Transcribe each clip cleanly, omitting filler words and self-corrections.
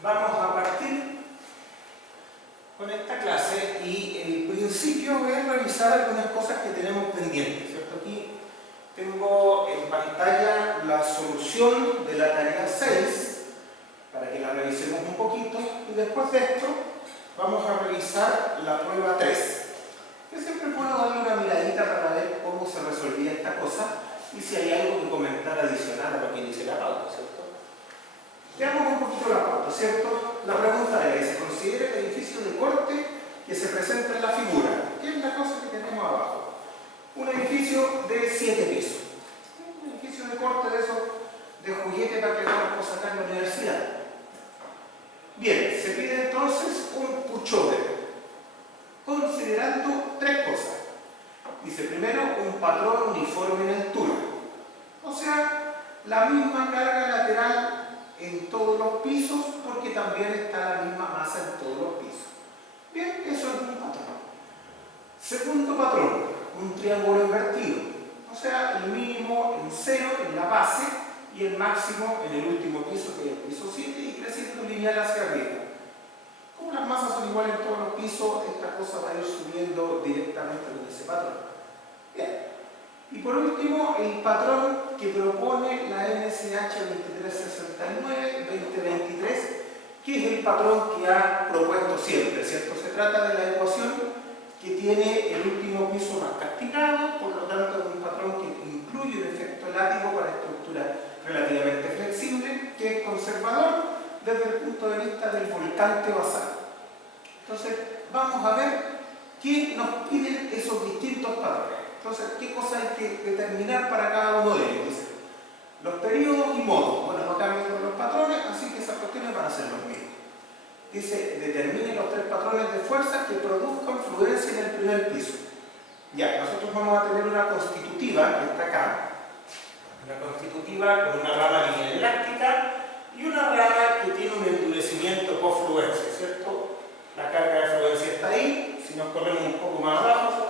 Vamos a partir con esta clase y el principio es revisar algunas cosas que tenemos pendientes, ¿cierto? Aquí tengo en pantalla la solución de la tarea 6 para que la revisemos un poquito y después de esto vamos a revisar la prueba 3, que siempre puedo darle una miradita para ver cómo se resolvía esta cosa y si hay algo que comentar adicional a lo que dice la pauta, ¿cierto? Veamos un poquito la pauta, ¿cierto? La pregunta es, ¿se considera el edificio de corte que se presenta en la figura? ¿Qué es la cosa que tenemos abajo? Un edificio de 7 pisos. Un edificio de corte de esos de juguete para que vamos a sacar en la universidad. Bien, se pide entonces un pushover, considerando tres cosas. Dice primero, un patrón uniforme en altura. O sea, la misma carga lateral en todos los pisos, porque también está la misma masa en todos los pisos. Bien, eso es un patrón. Segundo patrón, un triángulo invertido. O sea, el mínimo en 0 en la base y el máximo en el último piso, que es el piso 7, y creciendo lineal hacia arriba. Como las masas son iguales en todos los pisos, esta cosa va a ir subiendo directamente con ese patrón. Bien. Y por último, el patrón que propone la NSH 2369-2023, que es el patrón que ha propuesto siempre, ¿cierto? Se trata de la ecuación que tiene el último piso más castigado, por lo tanto es un patrón que incluye un efecto látigo para estructura relativamente flexible, que es conservador desde el punto de vista del volcante basal. Entonces, vamos a ver qué nos piden esos distintos patrones. Entonces, ¿qué cosa hay que determinar para cada uno de ellos? Dice, los periodos y modos. Bueno, no cambian con los patrones, así que esas cuestiones van a ser los mismos. Dice, determine los tres patrones de fuerza que produzcan fluencia en el primer piso. Ya, nosotros vamos a tener una constitutiva, que está acá, una constitutiva con una rama lineal elástica y una rama que tiene un endurecimiento por fluencia, ¿cierto? La carga de fluencia está ahí. Si nos corremos un poco más abajo, ¿cierto?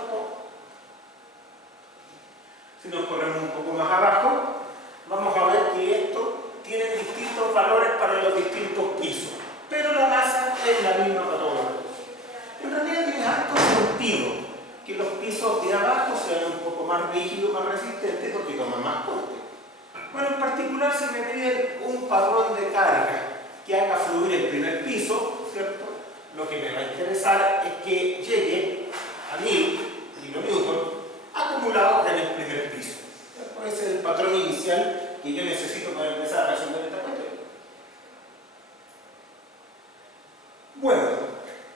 Si nos corremos un poco más abajo, vamos a ver que esto tiene distintos valores para los distintos pisos, pero la masa es la misma para todos. En realidad tiene harto sentido que los pisos de abajo sean un poco más rígidos, más resistentes, porque toman más corte. Bueno, en particular si me piden un patrón de carga que haga fluir el primer piso, ¿cierto? Lo que me va a interesar es que llegue a 1000 kilonewton acumulados en el primer piso. Ese es el patrón inicial que yo necesito para empezar a resolver esta cuestión. Bueno,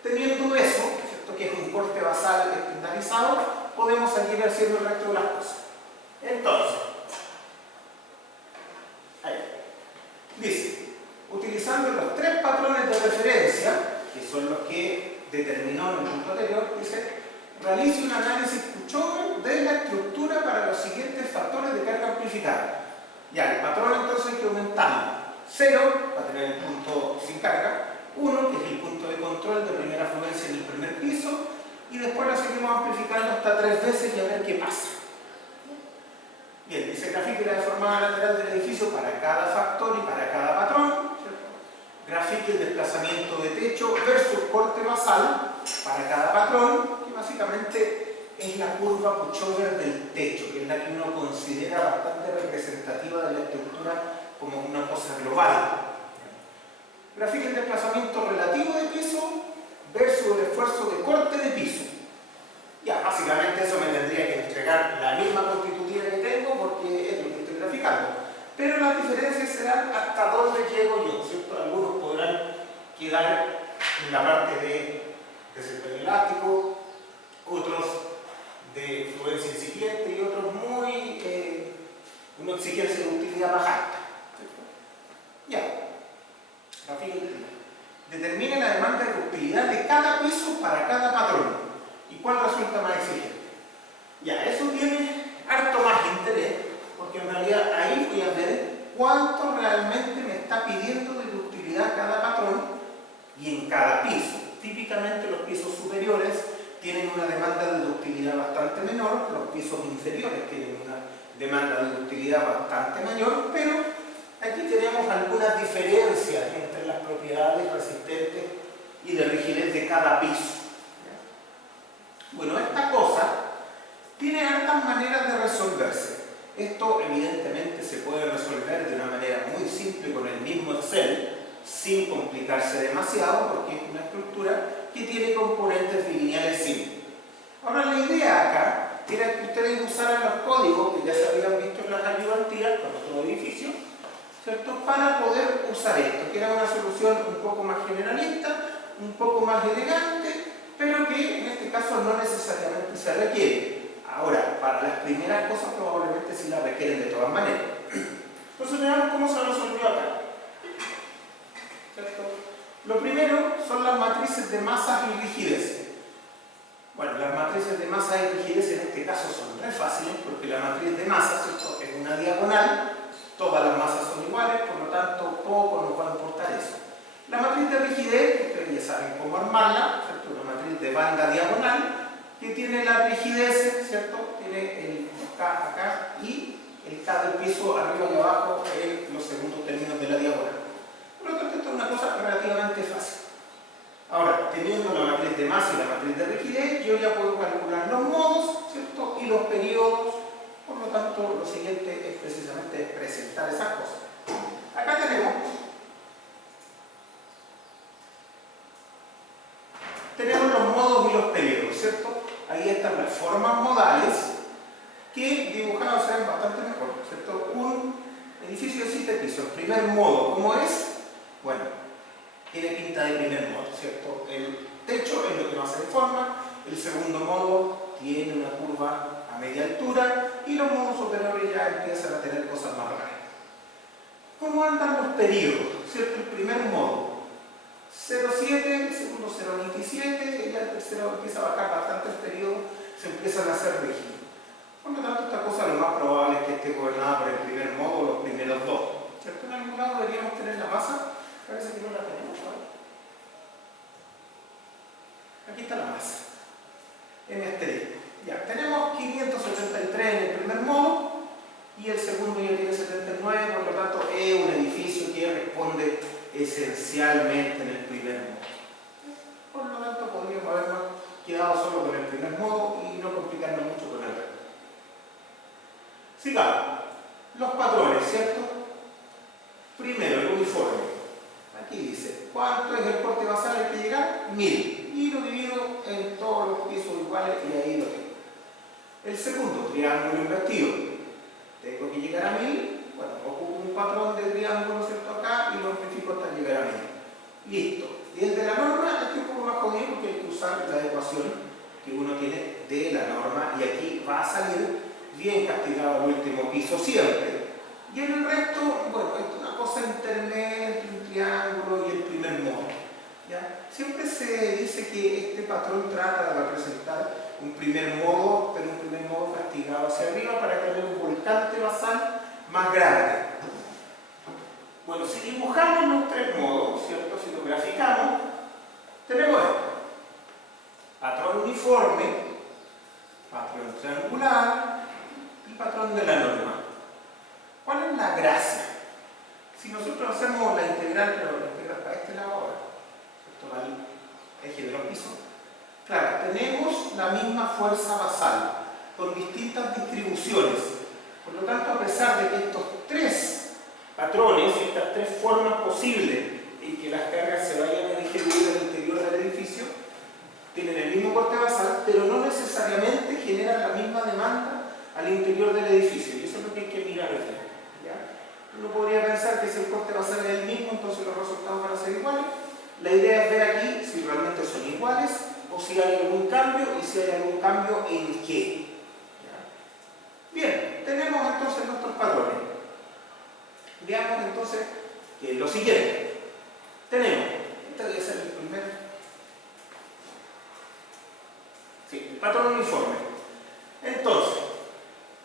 teniendo eso, ¿cierto? Que es un corte basal estandarizado, podemos seguir haciendo el resto de las cosas. Entonces, ahí dice, utilizando los tres patrones de referencia, que son los que determinó en el punto anterior, dice, realice un análisis pushover de la estructura para los siguientes factores de carga amplificada. Ya, el patrón entonces hay que aumentarlo. 0 va a tener el punto sin carga, 1 que es el punto de control de primera fluencia en el primer piso, y después lo seguimos amplificando hasta 3 veces y a ver qué pasa. Bien, dice grafique la deformada lateral del edificio para cada factor y para cada patrón, ¿cierto? Grafique el desplazamiento de techo versus corte basal para cada patrón, que básicamente es la curva pushover del techo, que es la que uno considera bastante representativa de la estructura como una cosa global. Grafique el desplazamiento relativo de piso versus el esfuerzo de corte de piso. Ya, básicamente eso me tendría que entregar la misma constitutiva que tengo porque es lo que estoy graficando. Pero las diferencias serán hasta dónde llego yo, ¿cierto? Algunos podrán quedar en la parte de desempeño elástico, otros de fluencia incipiente y otros una exigencia de utilidad más alta, ¿cierto? Ya. Determine la demanda de ductilidad de cada piso para cada patrón y cuál resulta más exigente. Ya, eso tiene harto más interés porque en realidad ahí voy a ver cuánto realmente me está pidiendo de ductilidad cada patrón y en cada piso. Típicamente los pisos superiores tienen una demanda de ductilidad bastante menor, los pisos inferiores tienen una demanda de ductilidad bastante mayor, pero Aquí tenemos algunas diferencias entre las propiedades resistentes y de rigidez de cada piso. Bueno, esta cosa tiene hartas maneras de resolverse. Esto evidentemente se puede resolver de una manera muy simple con el mismo Excel, sin complicarse demasiado, porque es una estructura que tiene componentes bilineales simples. Ahora la idea acá era que ustedes usaran los códigos que ya se habían visto en las ayudantías con otro edificio, ¿cierto? Para poder usar esto, que era una solución un poco más generalista, un poco más elegante, pero que en este caso no necesariamente se requiere. Ahora, para las primeras cosas probablemente sí las requieren de todas maneras. Entonces veamos cómo se resolvió acá. ¿Cierto? Lo primero son las matrices de masas y rigidez. Bueno, las matrices de masa y rigidez en este caso son re fáciles porque la matriz de masa, ¿cierto?, es una diagonal, todas las masas son iguales, por lo tanto poco nos va a importar eso. La matriz de rigidez, ustedes ya saben cómo armarla, ¿cierto?, una matriz de banda diagonal que tiene las rigideces, ¿cierto?, tiene el K acá y el K del piso arriba y abajo en los segundos términos de la diagonal. Por lo tanto, esto es una cosa relativamente fácil. Ahora, teniendo la matriz de masa y la matriz de rigidez, yo ya puedo calcular los modos, ¿cierto?, y los periodos. Por lo tanto, lo siguiente es precisamente presentar esas cosas. Acá tenemos los modos y los periodos, ¿cierto? Ahí están las formas modales que dibujadas se ven bastante mejor, ¿cierto? Un edificio de 7 pisos, primer modo, ¿cómo es? Bueno, tiene pinta de primer modo, ¿cierto? El techo es lo que más se deforma, el segundo modo tiene una curva a media altura y los modos superiores ya empiezan a tener cosas más raras. ¿Cómo andan los periodos? ¿Cierto? El primer modo, 0,7, el segundo 0,27 y ya el tercero empieza a bajar bastante el periodo, se empiezan a hacer rígidos. Por lo tanto, esta cosa lo más probable es que esté gobernada por el primer modo o los primeros dos, ¿cierto? En algún lado deberíamos tener la masa, parece que no la tenemos, ¿vale? Aquí está la masa, M asterisco. Ya, tenemos 573 en el primer modo y el segundo ya tiene 79, por lo tanto es un edificio que responde esencialmente en el primer modo. Por lo tanto podríamos habernos quedado solo con el primer modo y no complicarnos mucho con el resto. Sigamos. Los patrones, ¿cierto? Primero, el uniforme. Aquí dice, ¿cuánto es el corte basal al que llegar? 1000. Y lo divido en todos los pisos iguales y ahí lo tengo. El segundo, triángulo invertido. Tengo que llegar a 1000. Bueno, ocupo un patrón de triángulo, ¿cierto?, acá y lo amplifico hasta llegar a 1000. Listo. Y el de la norma, aquí un poco más jodido porque hay que usar la ecuación que uno tiene de la norma y aquí va a salir bien castigado el último piso siempre. Y en el resto, bueno, es una cosa intermedia entre un triángulo y el primer modo. ¿Ya? Siempre se dice que este patrón trata de representar un primer modo, pero un primer modo castigado hacia arriba para tener un volcante basal más grande. Bueno, si dibujamos los tres modos, ¿cierto?, si lo graficamos, tenemos esto. Patrón uniforme, patrón triangular y patrón de la norma. ¿Cuál es la gracia? Si nosotros hacemos la integral, pero la integral para este lado ahora, ¿cierto?, al eje de los pisos, claro, tenemos la misma fuerza basal, con distintas distribuciones. Por lo tanto, a pesar de que estos tres patrones, estas tres formas posibles en que las cargas se vayan a distribuir al interior del edificio, tienen el mismo corte basal, pero no necesariamente generan la misma demanda al interior del edificio. Y eso es lo que hay que mirar aquí. Uno podría pensar que si el corte basal es el mismo, entonces los resultados van a ser iguales. La idea es ver aquí si realmente son iguales o si hay algún cambio y si hay algún cambio en qué. Bien, tenemos entonces nuestros patrones. Veamos entonces que lo siguiente. Tenemos, este debe ser el primer, sí, el patrón uniforme. Entonces,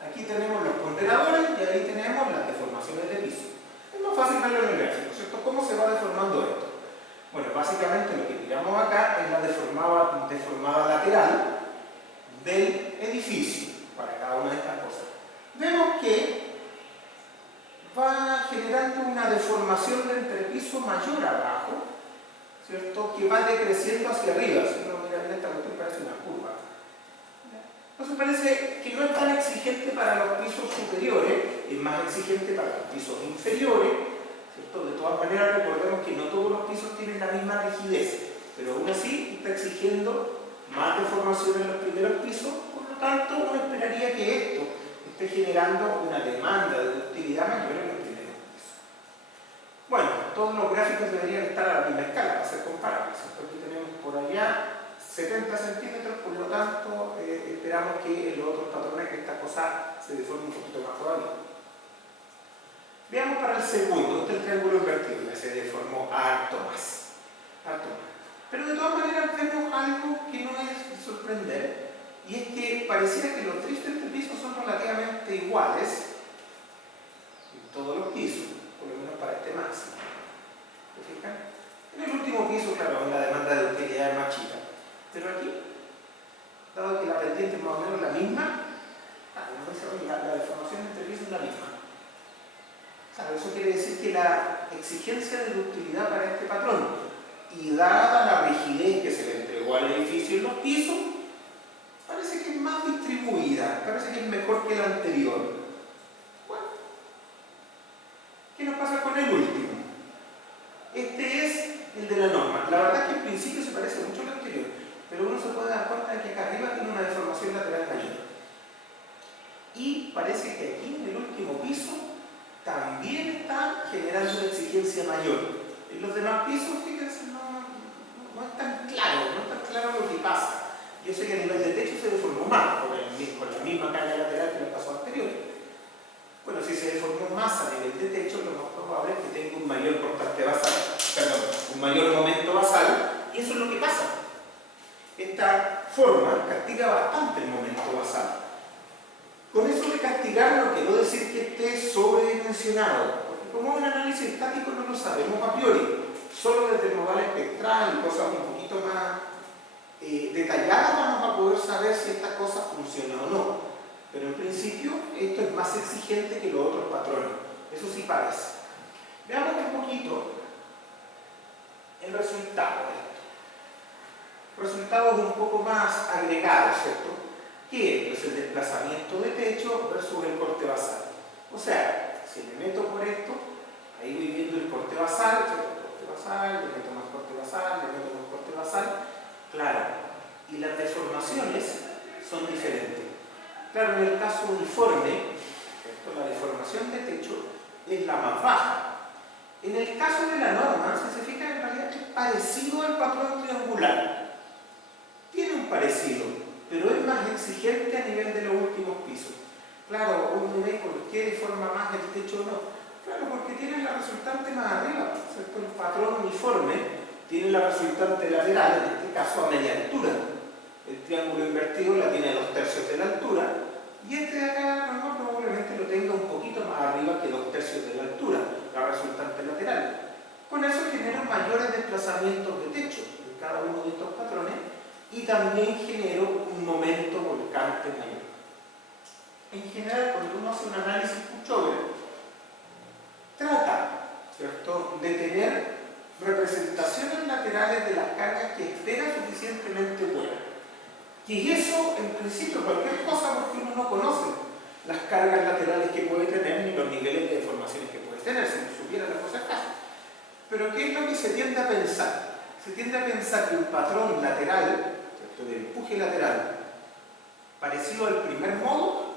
aquí tenemos los ponderadores y ahí tenemos las deformaciones de piso. Es más fácil verlo en el gráfico, ¿cierto? ¿Cómo se va deformando esto? Bueno, básicamente lo que miramos acá es la deformada lateral del edificio para cada una de estas cosas. Vemos que va generando entrepiso mayor abajo, ¿cierto? Que va decreciendo hacia arriba. Si uno mira bien esta cuestión parece una curva. Entonces parece que no es tan exigente para los pisos superiores, es más exigente para los pisos inferiores, ¿cierto? De todas maneras recordemos que no todos los pisos tienen la misma rigidez, pero aún así está exigiendo más deformación en los primeros pisos, por lo tanto uno esperaría que esto esté generando una demanda de ductilidad mayor en los primeros pisos. Bueno, todos los gráficos deberían estar a la misma escala para ser comparables. Aquí tenemos por allá 70 centímetros, por lo tanto esperamos que en los otros patrones que esta cosa se deforme un poquito más todavía. Veamos para el segundo, este es el triángulo invertido, ya se deformó harto más. Pero de todas maneras vemos algo que no es de sorprender, y es que pareciera que los drifts de piso son relativamente iguales en todos los pisos, por lo menos para este máximo. ¿Se fijan? En el último piso, claro, la demanda de utilidad es más chica. Pero aquí, dado que la pendiente es más o menos la misma, la deformación entre pisos es la misma. Claro, eso quiere decir que la exigencia de ductilidad para este patrón, y dada la rigidez que se le entregó al edificio en los pisos, parece que es más distribuida, parece que es mejor que la anterior. Bueno, ¿qué nos pasa con el último? Este es el de la norma. La verdad es que en principio se parece mucho al anterior, pero uno se puede dar cuenta de que acá arriba tiene una deformación lateral mayor. Y parece que aquí en el último piso también está generando una exigencia mayor. En los demás pisos, fíjense, no es tan claro lo que pasa. Yo sé que a nivel de techo se deformó más, con la misma carga lateral que en el paso anterior. Bueno, si se deformó más a nivel de techo, lo más probable es que tenga un mayor portante basal, un mayor momento basal, y eso es lo que pasa. Esta forma castiga bastante el momento basal. Con eso de castigar no quiero decir que esté sobredimensionado, porque como un análisis estático no lo sabemos a priori, solo desde el modal espectral y cosas un poquito más detalladas vamos a poder saber si esta cosa funciona o no. Pero en principio esto es más exigente que los otros patrones, eso sí parece. Veamos un poquito el resultado de esto. Resultados un poco más agregados, ¿cierto? ¿Qué es? Pues el desplazamiento de techo versus el corte basal. O sea, si me meto por esto, ahí voy viendo el corte basal, le meto más corte basal, le meto más corte basal, claro, y las deformaciones son diferentes. Claro, en el caso uniforme, la deformación de techo es la más baja. En el caso de la norma, si se fijan, en realidad es parecido al patrón triangular. Tiene un parecido, pero es más exigente a nivel de los últimos pisos. Claro, uno ve por qué deforma más el techo o no. Claro, porque tiene la resultante más arriba, ¿cierto? El patrón uniforme tiene la resultante lateral, en este caso a media altura. El triángulo invertido la tiene a 2/3 de la altura, y este de acá no, probablemente lo tenga un poquito más arriba que 2/3 de la altura, la resultante lateral. Con eso genera mayores desplazamientos de techo en cada uno de estos patrones, y también genera un momento volcante mayor. En general, cuando uno hace un análisis Puchover, trata, ¿cierto?, de tener representaciones laterales de las cargas que espera suficientemente buenas. Y eso, en principio, cualquier cosa, porque uno no conoce las cargas laterales que puede tener ni los niveles de deformaciones que puede tener, si no supiera las cosas fáciles. Pero ¿qué es lo que se tiende a pensar? Se tiende a pensar que un patrón lateral, ¿cierto?, de empuje lateral, parecido al primer modo,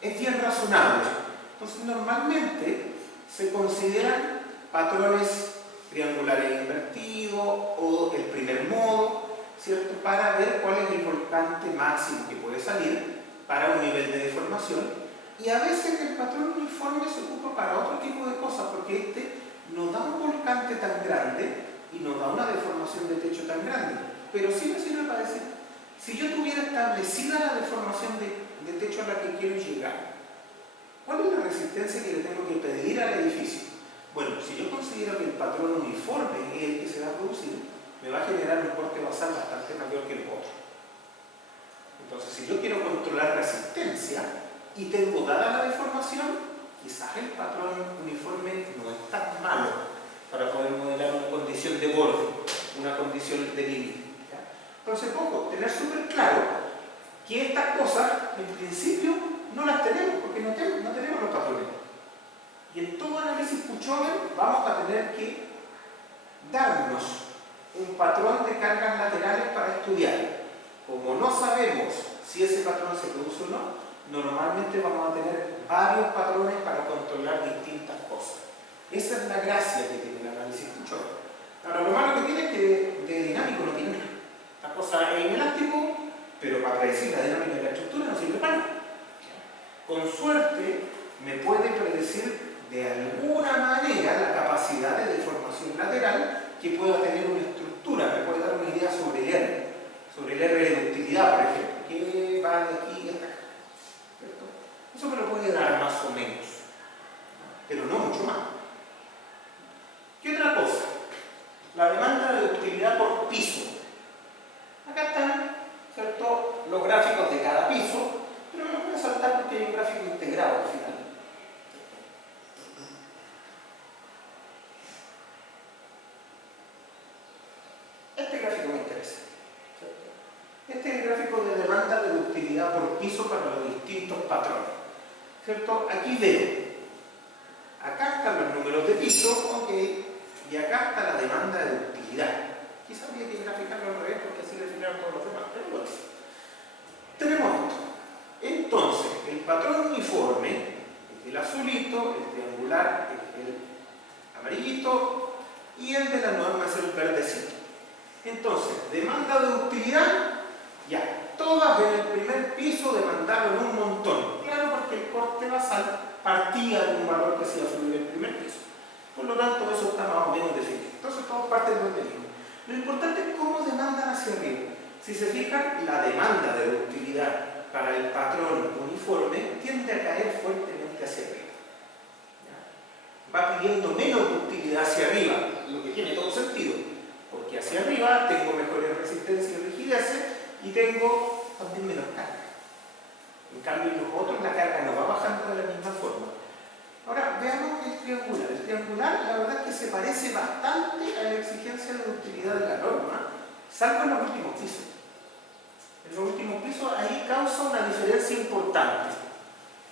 es bien razonable. Entonces, normalmente se consideran patrones triangulares invertidos o el primer modo, ¿cierto?, para ver cuál es el volcante máximo que puede salir para un nivel de deformación, y a veces el patrón uniforme se ocupa para otro tipo de cosas, porque este no da un volcante tan grande y no da una deformación de techo tan grande, pero sí me sirve para decir, si yo tuviera establecida la deformación de techo a la que quiero llegar, ¿cuál es la resistencia que le tengo que pedir al edificio? Bueno, si yo considero que el patrón uniforme es el que se va a producir, me va a generar un corte basal bastante mayor que el otro. Entonces, si yo quiero controlar resistencia y tengo dada la deformación, quizás el patrón uniforme no es tan malo. para poder modelar una condición de borde, una condición de límite. Entonces, tener súper claro que estas cosas, en principio, no las tenemos, porque no tenemos los patrones. Y en todo análisis Puchover vamos a tener que darnos un patrón de cargas laterales para estudiar. Como no sabemos si ese patrón se produce o no, normalmente vamos a tener varios patrones para controlar distintas cosas. Esa es la gracia que tiene el análisis Puchover. Ahora, lo malo que tiene es que de dinámico no tiene nada. La cosa es inelástico, pero para predecir la dinámica de la estructura no sirve para nada. Con suerte me puede predecir de alguna manera la capacidad de deformación lateral que pueda tener una estructura, me puede dar una idea sobre el R de ductilidad, por ejemplo, que va de aquí hasta acá. ¿Cierto? Eso me lo puede dar más o menos, pero no mucho más. ¿Qué otra cosa? La demanda de ductilidad por piso. Acá están, ¿cierto?, los gráficos de cada piso, pero me lo voy a saltar porque hay un gráfico integrado al final. Este gráfico me interesa, ¿cierto? Este es el gráfico de demanda de ductilidad por piso para los distintos patrones, ¿cierto? Aquí veo, acá están los números de piso, ok, y acá está la demanda de ductilidad. Quizás habría que graficarlo al revés porque así definen todos los demás, pero bueno. Tenemos esto. Entonces, el patrón uniforme es el azulito, el triangular es el amarillito y el de la norma es el verdecito. Entonces, demanda de ductilidad, ya, todas en el primer piso demandaron un montón. Claro, porque el corte basal partía de un valor que se iba a subir en el primer piso. Por lo tanto, eso está más o menos definido. Entonces, todos parten del mismo. Lo importante es cómo demandan hacia arriba. Si se fijan, la demanda de ductilidad para el patrón uniforme tiende a caer fuertemente hacia arriba. ¿Ya? Va pidiendo menos ductilidad hacia arriba, lo que tiene todo sentido, porque hacia arriba tengo mejores resistencias y rigideces y tengo también menos carga. En cambio, en los otros la carga no va bajando de la misma forma. Ahora, veamos el triangular. El triangular, la verdad es que se parece bastante a la exigencia de ductilidad de la norma, salvo en los últimos pisos. En los últimos pisos ahí causa una diferencia importante,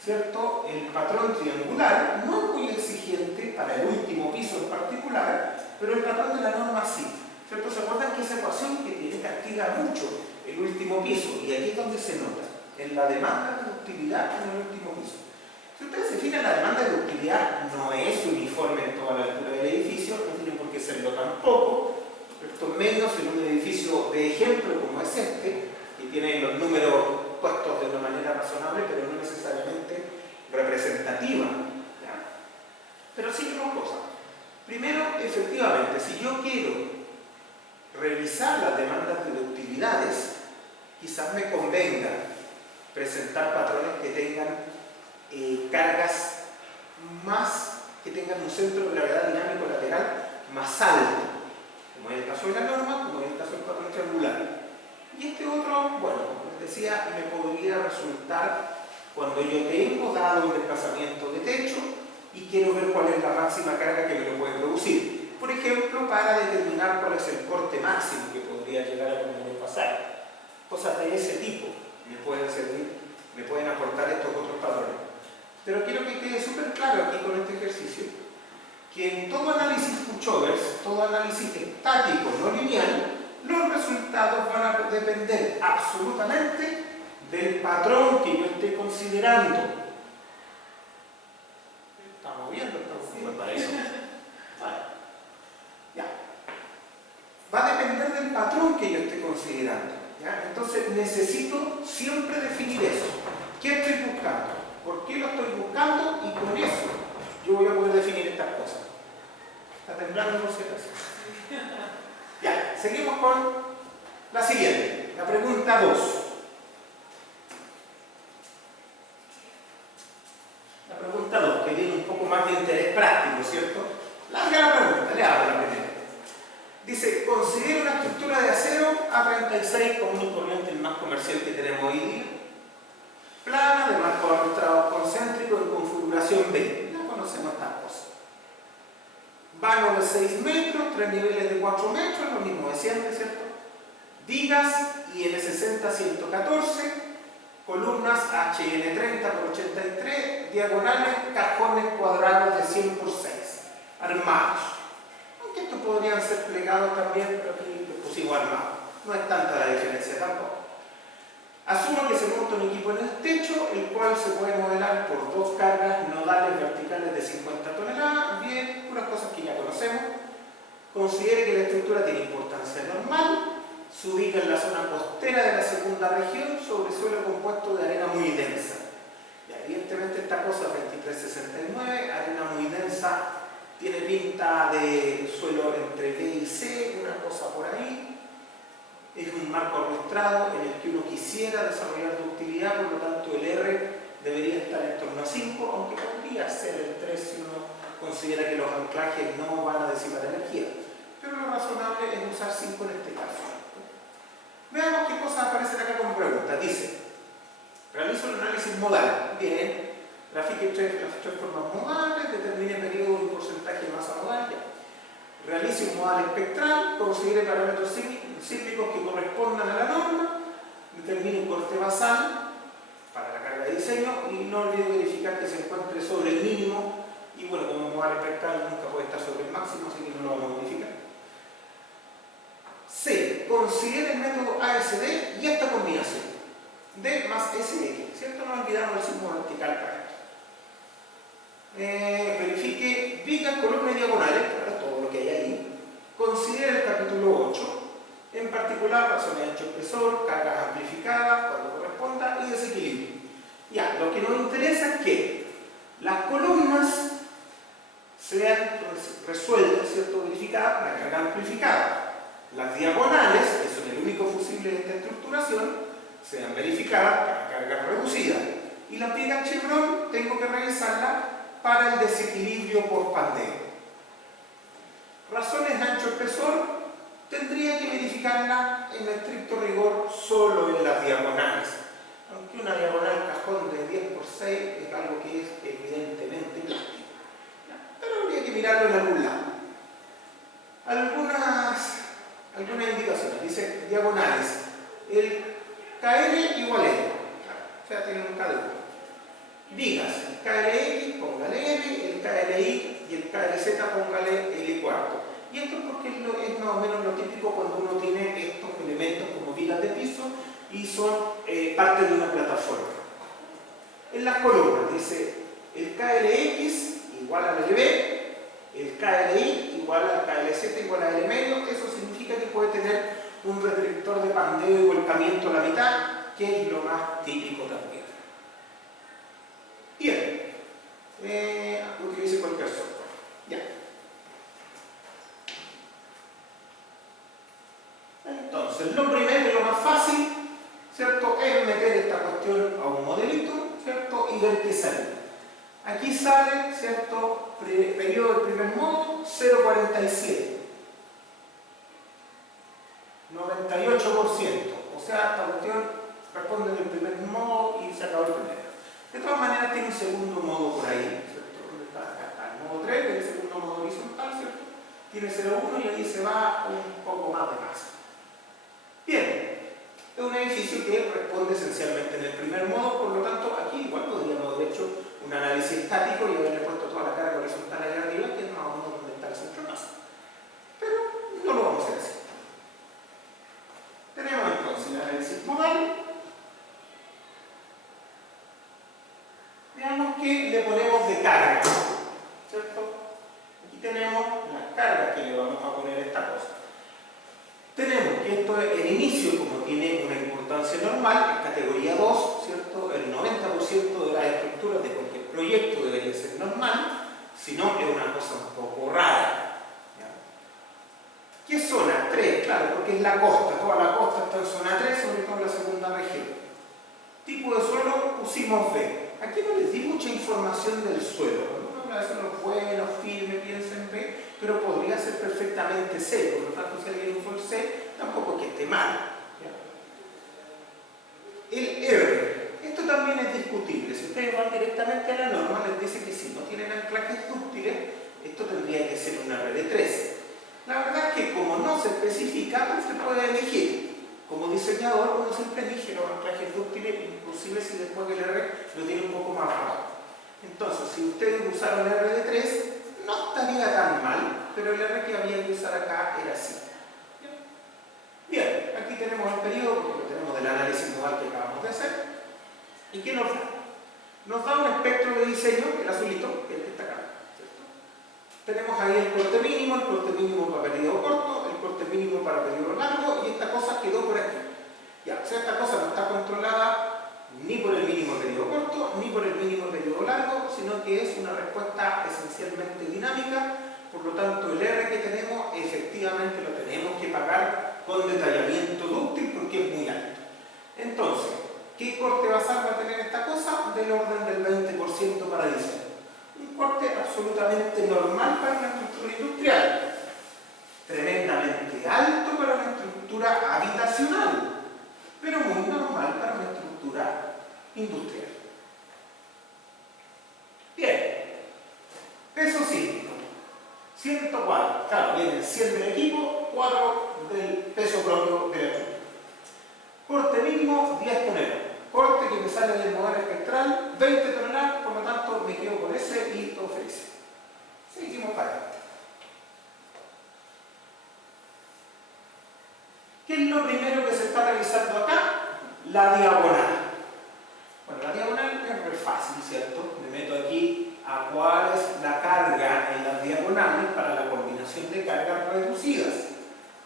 ¿cierto? El patrón triangular no es muy exigente para el último piso en particular, pero el patrón de la norma sí, ¿cierto? ¿Se acuerdan que esa ecuación que tiene castiga mucho el último piso? Y aquí es donde se nota, en la demanda de ductilidad en el último piso. Si ustedes se fijan, la demanda de ductilidad no es uniforme en toda la altura del edificio, no tiene por qué serlo tampoco, ¿cierto? Menos en un edificio de ejemplo como es este, que tiene los números puestos de una manera razonable, pero no necesariamente representativa. ¿Ya? Pero sí tenemos cosas. Primero, efectivamente, si yo quiero revisar las demandas de ductilidades, quizás me convenga presentar patrones que tengan cargas que tengan un centro de gravedad dinámico lateral más alto, como es el caso de la norma, como es el caso del patrón triangular. Y este otro, bueno, les decía, me podría resultar cuando yo tengo dado un desplazamiento de techo y quiero ver cuál es la máxima carga que me lo puede producir. Por ejemplo, para determinar cuál es el corte máximo que podría llegar a convenir pasar. Cosas de ese tipo me pueden servir, me pueden aportar estos otros patrones. Pero quiero que quede súper claro aquí con este ejercicio que en todo análisis Puchover, todo análisis estático no lineal, los resultados van a depender absolutamente del patrón que yo esté considerando. Estamos viendo, para eso. Vale. Ya. Va a depender del patrón que yo esté considerando. ¿Ya? Entonces necesito siempre definir eso. ¿Qué estoy buscando? ¿Por qué lo estoy buscando? Y con eso yo voy a poder definir estas cosas. ¿Está temblando por si acaso? Ya, seguimos con la siguiente, la pregunta 2. La pregunta 2, que tiene un poco más de interés práctico, ¿cierto? Larga la pregunta, le abro la primera. Dice, considera una estructura de acero A36 común y corriente, el más comercial que tenemos hoy día, plana, de marcos arrastrados concéntricos en configuración B. Ya conocemos estas cosas. Vano de 6 metros, 3 niveles de 4 metros, lo mismo de siempre, ¿cierto? Vigas IN60 114, columnas HN30 por 83, diagonales, cajones cuadrados de 100 por 6, armados. Aunque estos podrían ser plegados también, pero aquí los pusimos armados. No es tanta la diferencia tampoco. Asumo que se monta un equipo en el techo, el cual se puede modelar por dos cargas nodales verticales de 50 toneladas. Bien, unas cosas que ya conocemos. Considere que la estructura tiene importancia normal. Se ubica en la zona costera de la segunda región, sobre suelo compuesto de arena muy densa. Y evidentemente esta cosa 2369, arena muy densa, tiene pinta de suelo entre B y C, una cosa por ahí. Es un marco arrastrado en el que uno quisiera desarrollar ductilidad, por lo tanto el R debería estar en torno a 5, aunque podría ser el 3 si uno considera que los anclajes no van a disipar energía. Pero lo razonable es usar 5 en este caso. Veamos qué cosas aparecen acá como pregunta. Dice, realizo el análisis modal. Bien, grafique las tres formas modales, determine periodo y porcentaje de masa modal. Ya. Realice un modal espectral, considere parámetros sísmicos que correspondan a la norma, determine un corte basal para la carga de diseño y no olvide verificar que se encuentre sobre el mínimo. Y bueno, como modal espectral nunca puede estar sobre el máximo, así que no lo vamos a verificar. C. Considere el método ASD y esta combinación D más SX, ¿cierto? No olvidamos el signo vertical para esto. Verifique vigas, columnas y diagonales, para todo lo que hay ahí. Considere el capítulo 8, en particular razones de ancho espesor, cargas amplificadas cuando corresponda y desequilibrio. Ya, lo que nos interesa es que las columnas sean resueltas, ¿cierto? Verificadas para carga amplificada. Las diagonales, que son el único fusible de esta estructuración, sean verificadas para carga reducida. Y las vigas Chevron tengo que revisarlas para el desequilibrio por pandeo. Razones de ancho espesor, tendría que verificarla en estricto rigor solo en las diagonales. Aunque una diagonal cajón de 10 por 6 es algo que es evidentemente plástico. Pero habría que mirarlo en algún lado. Algunas indicaciones. Dice diagonales. El KL igual a L. O sea, tienen un KL. Vigas, el KLX, póngale L, el KLI y el KLZ, póngale L cuarto. Y esto porque es más o menos lo típico cuando uno tiene estos elementos como vigas de piso y son parte de una plataforma. En las columnas dice el KLX igual al LB, el KLI igual al KLZ igual a L medio. Eso significa que puede tener un restrictor de pandeo y volcamiento a la mitad, que es lo más típico también. Bien, utilice cualquier software. Ya. Entonces, lo primero y lo más fácil, ¿cierto?, es meter esta cuestión a un modelito, ¿cierto?, y ver qué sale. Aquí sale, ¿cierto?, periodo del primer modo, 0,47. 98%. O sea, esta cuestión responde del primer modo y se acabó el primero. De todas maneras, tiene un segundo modo por ahí, ¿cierto? ¿Dónde está? Acá está el modo 3, que es el segundo modo horizontal, ¿cierto? Tiene 0,1 y ahí se va un poco más de masa. Bien, es un edificio que responde esencialmente en el primer modo, por lo tanto, aquí igual podríamos haber hecho un análisis estático y haberle puesto toda la carga horizontal allá arriba, que es más o menos donde está el centro de masa. Pero no lo vamos a hacer así. Tenemos entonces el análisis modal. Veamos que le ponemos de carga, ¿cierto? Aquí tenemos las cargas que le vamos a poner a esta cosa. Tenemos que esto es el inicio, como tiene una importancia normal, es categoría 2, ¿cierto? El 90% de las estructuras de cualquier proyecto debería ser normal, si no es una cosa un poco rara. ¿Ya? ¿Qué zona? 3, claro, porque es la costa, toda la costa está en zona 3, sobre todo en la segunda región. Tipo de suelo pusimos B. Aquí no les di mucha información del suelo. Cuando uno habla de suelos buenos, firmes, piensa en B, pero podría ser perfectamente C. Por lo tanto, si alguien usó el C, tampoco es que esté mal. ¿Ya? El R. Esto también es discutible. Si ustedes van directamente a la norma, les dice que si no tienen anclajes dúctiles, esto tendría que ser un R de 3. La verdad es que como no se especifica, no se puede elegir. Como diseñador uno siempre elige los anclajes dúctiles, inclusive si después el R lo tiene un poco más bajo. Entonces, si ustedes usaron R de 3, no estaría tan mal, pero el R que había que usar acá era así. Bien, aquí tenemos el periodo, porque lo tenemos del análisis modal que acabamos de hacer. ¿Y qué nos da? Nos da un espectro de diseño, el azulito, que es el que está acá, ¿cierto? Tenemos ahí el corte mínimo para periodo corto, el corte mínimo para periodo largo, y esta cosa quedó por aquí. Ya, o sea, esta cosa no está controlada ni por el mínimo periodo corto, ni por el mínimo periodo largo, sino que es una respuesta esencialmente dinámica. Por lo tanto, el R que tenemos, efectivamente lo tenemos que pagar con detallamiento dúctil porque es muy alto. Entonces, ¿qué corte basal va a tener esta cosa? Del orden del 20% para diseño. Un corte absolutamente normal para una estructura industrial. Tremendamente alto para una estructura habitacional, pero muy normal para una estructura industrial. Bien, peso sísmico. 104, claro, vienen 100 del equipo, 4 del peso propio de la estructura. Corte mínimo, 10 toneladas. Corte que me sale del modelo espectral, 20 toneladas, por lo tanto me quedo con ese y todo feliz. Seguimos para adelante. ¿Qué es lo primero que se está revisando acá? La diagonal. Bueno, la diagonal es muy fácil, ¿cierto? Me meto aquí a cuál es la carga en las diagonales para la combinación de cargas reducidas,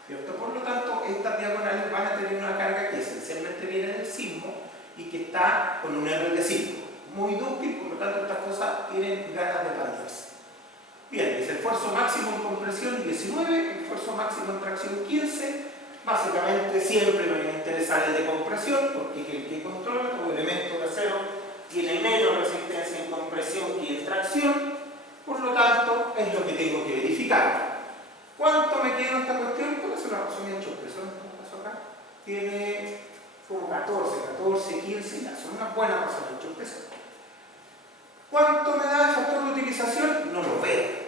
¿cierto? Por lo tanto, estas diagonales van a tener una carga que esencialmente viene del sismo y que está con un R de 5. Muy dúctil, por lo tanto, estas cosas tienen ganas de cambiarse. Bien, es el esfuerzo máximo en compresión 19, el esfuerzo máximo en tracción 15. Básicamente siempre me va a interesar el de compresión, porque es el que controla. Todo elemento de acero tiene menos resistencia en compresión que en tracción, por lo tanto es lo que tengo que verificar. ¿Cuánto me queda esta cuestión? ¿Cuál es la razón de hecho? Acá tiene como 14, 15, ya, son unas buenas razones de 8 pesos. ¿Cuánto me da el factor de utilización? No lo veo.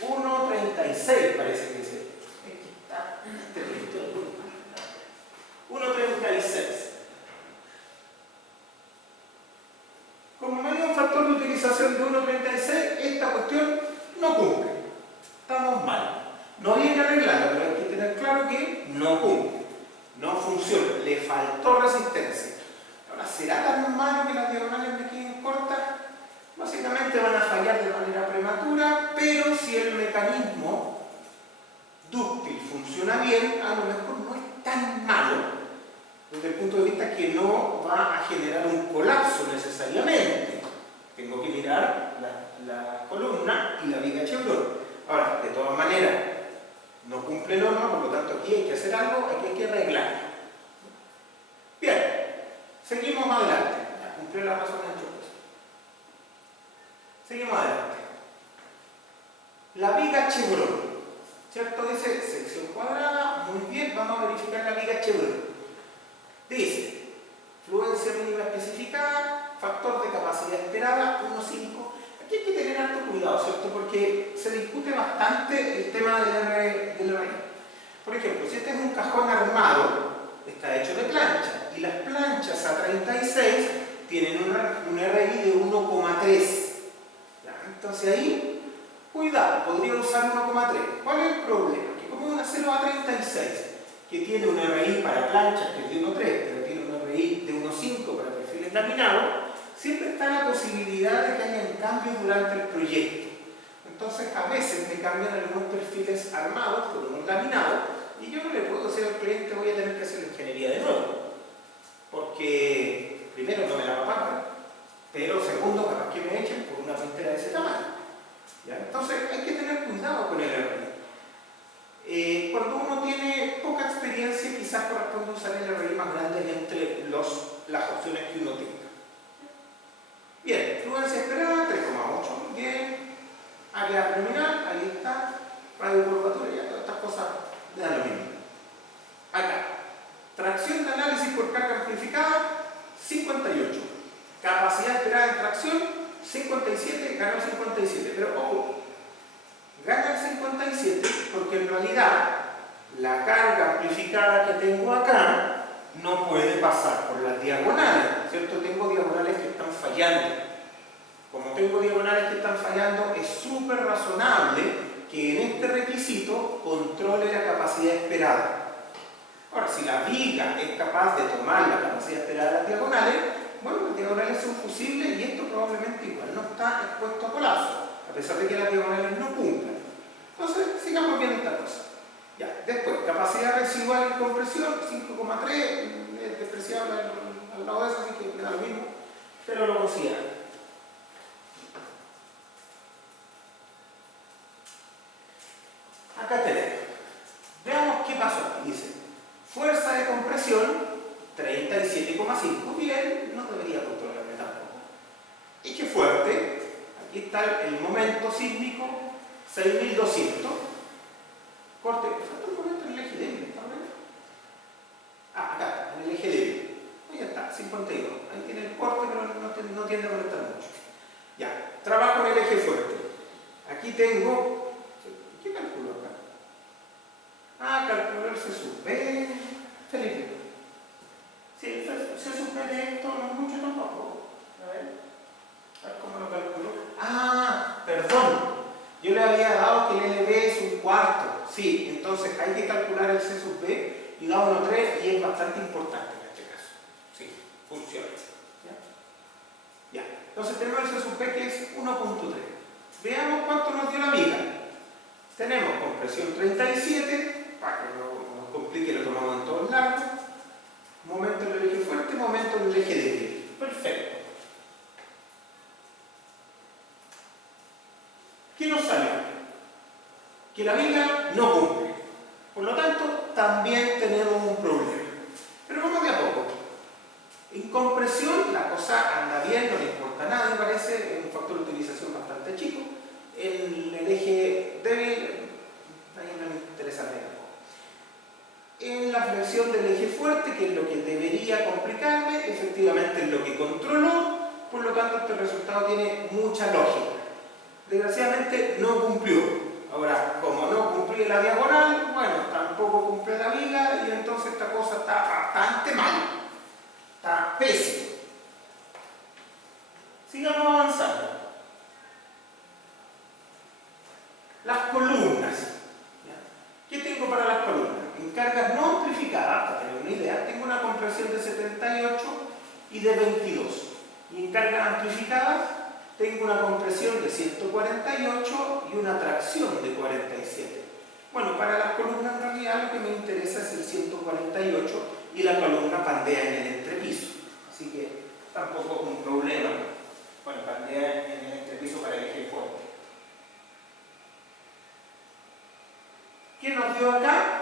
1.36 parece que es. Aquí está. 1.36. Como me dio un factor de utilización de 1.36, esta cuestión no cumple. Estamos mal. No había que arreglarla, pero hay que tener claro que no cumple. No funciona. Le faltó resistencia. Ahora, ¿será tan malo que las diagonales me queden cortas? Básicamente van a fallar de manera prematura, pero si el mecanismo dúctil funciona bien, a lo mejor no es tan malo desde el punto de vista que no va a generar un colapso necesariamente. Tengo que mirar la columna y la viga Chevron. Ahora, de todas maneras, no cumple norma, por lo tanto aquí hay que hacer algo, aquí hay que arreglar. Bien, seguimos adelante. Ya cumplió la razón de hecho. Seguimos adelante. La viga Chevron, ¿cierto? Dice sección cuadrada, muy bien, vamos a verificar la viga Chevron. Dice, fluencia mínima especificada, factor de capacidad esperada, 1,5. Aquí hay que tener alto cuidado, ¿cierto? Porque se discute bastante el tema del RI. Por ejemplo, si este es un cajón armado, está hecho de plancha, y las planchas a 36 tienen un RI de 1,3. Entonces ahí, cuidado, podría usar 1,3. ¿Cuál es el problema? Que como es un acero A36, que tiene un RI para planchas que es de 1,3, pero tiene un RI de 1,5 para perfiles laminados, siempre está la posibilidad de que haya cambios durante el proyecto. Entonces a veces me cambian algunos perfiles armados por unos laminados y yo no le puedo decir al cliente voy a tener que hacer la ingeniería de nuevo, porque primero no me la va a pagar, pero segundo capaz que me echen por una tontera de ese tamaño. ¿Ya? Entonces hay que tener cuidado con el RI. Cuando uno tiene poca experiencia, quizás corresponde usar el RI más grande entre las opciones que uno tenga. Bien, fluencia esperada, 3,8. Bien, área abdominal, ahí está. Radio curvatura, ya todas estas cosas le dan lo mismo. Acá, tracción de análisis por carga amplificada, 58. Capacidad esperada en tracción, 57, ganó 57. Pero ojo, casualidad, la carga amplificada que tengo acá no puede pasar por las diagonales, ¿cierto? Tengo diagonales que están fallando. Como tengo diagonales que están fallando, es súper razonable que en este requisito controle la capacidad esperada. Ahora, si la viga es capaz de tomar la capacidad esperada de las diagonales, bueno, las diagonales son fusibles y esto probablemente igual no está expuesto a colapso, a pesar de que las diagonales no cumplan. Entonces, sigamos viendo esta cosa. Ya, después, capacidad residual en compresión, 5,3, es despreciable al lado de eso, así que me da lo mismo, pero lo considero. Acá tenemos. Veamos qué pasó. Dice, fuerza de compresión, 37,5. Bien, no debería controlarme tampoco. Eje fuerte, aquí está el momento sísmico, 6200. Corte, falta un momento en el eje débil, ¿está bien? Acá, en el eje débil. Ahí está, 52. Ahí tiene el corte, pero no tiende a molestar mucho. Ya, trabajo en el eje fuerte. Aquí tengo, ¿qué calculo acá? Calcular el C sub B. Felipe. Sí, el C sub B de esto no es mucho tampoco. A ver cómo lo calculo. Perdón. Yo le había dado que el LB es un cuarto. Sí, entonces hay que calcular el C sub B y da 1,3 y es bastante importante en este caso. Sí, funciona. ¿Ya? Entonces tenemos el C sub B que es 1,3. Veamos cuánto nos dio la viga. Tenemos compresión 37, para que no nos complique, lo tomamos en todos lados. Momento en el eje fuerte, momento en el eje débil. Perfecto. ¿Qué nos salió? Que la viga no cumple. Por lo tanto, también tenemos un problema. Pero vamos de a poco. En compresión la cosa anda bien, no le importa nada, me parece, es un factor de utilización bastante chico. En el eje débil, ahí no me interesa nada. En la flexión del eje fuerte, que es lo que debería complicarme, efectivamente es lo que controló, por lo tanto este resultado tiene mucha lógica. Desgraciadamente no cumplió. Ahora, como no cumplí la diagonal, bueno, tampoco cumple la viga y entonces esta cosa está bastante mal. Está pésimo. Sigamos avanzando. Las columnas. ¿Qué tengo para las columnas? En cargas no amplificadas, para tener una idea, tengo una compresión de 78 y de 22. Y en cargas amplificadas tengo una compresión de 148 y una tracción de 47. Bueno, para las columnas en realidad lo que me interesa es el 148 y la columna pandea en el entrepiso. Así que tampoco es un problema. Bueno, pandea en el entrepiso para el eje fuerte. ¿Qué nos dio acá?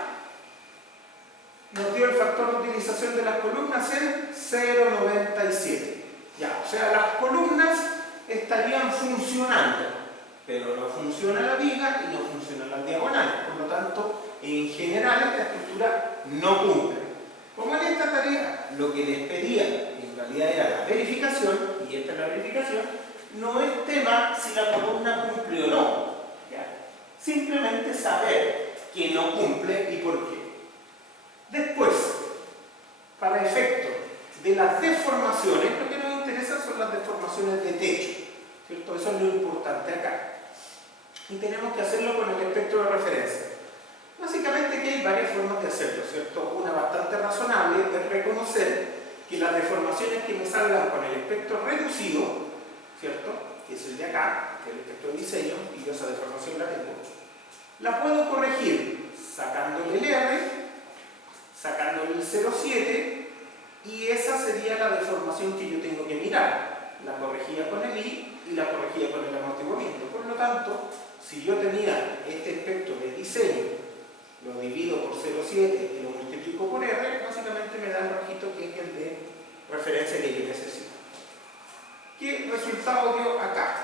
Nos dio el factor de utilización de las columnas en 0,97. Ya, o sea, las columnas estarían funcionando, pero no funciona la viga y no funcionan las diagonales. Por lo tanto, en general esta estructura no cumple. Como en esta tarea lo que les pedía en realidad era la verificación, y esta es la verificación, no es tema si la columna cumple o no. ¿Ya? Simplemente saber que no cumple y por qué. Después, para efectos de las deformaciones, lo que nos interesa son las deformaciones de techo, ¿cierto? Eso es lo importante acá. Y tenemos que hacerlo con el espectro de referencia. Básicamente que hay varias formas de hacerlo, ¿cierto? Una bastante razonable es reconocer que las deformaciones que me salgan con el espectro reducido, ¿cierto? Que es el de acá, que es el espectro de diseño, y yo esa deformación la tengo, la puedo corregir sacándole el R, sacándole el 0,7, y esa sería la deformación que yo tengo que mirar. La corregía con el I y la corregía con el amortiguamiento. Por lo tanto, si yo tenía este espectro de diseño, lo divido por 0,7 y lo multiplico por R, básicamente me da el rojito que es el de referencia que yo necesito. ¿Qué resultado dio acá?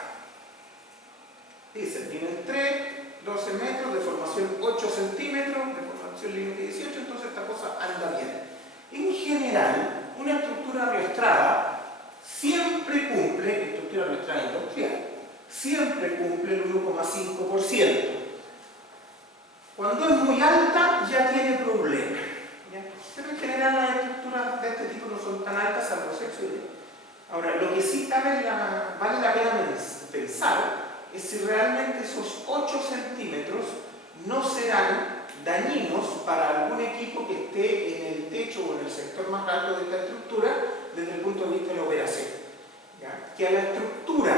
Dice, nivel 3, 12 metros, deformación 8 centímetros, deformación límite 18, entonces esta cosa anda bien. En general, una estructura riostrada siempre cumple, estructura riostrada industrial, siempre cumple el 1,5%. Cuando es muy alta ya tiene problemas. ¿Ya? Pero en general las estructuras de este tipo no son tan altas, salvo sexo y ley. Ahora, lo que sí vale la pena pensar es si realmente esos 8 centímetros no serán dañinos para algún equipo que esté en el techo o en el sector más alto de esta estructura desde el punto de vista de la operación. ¿Ya? Que a la estructura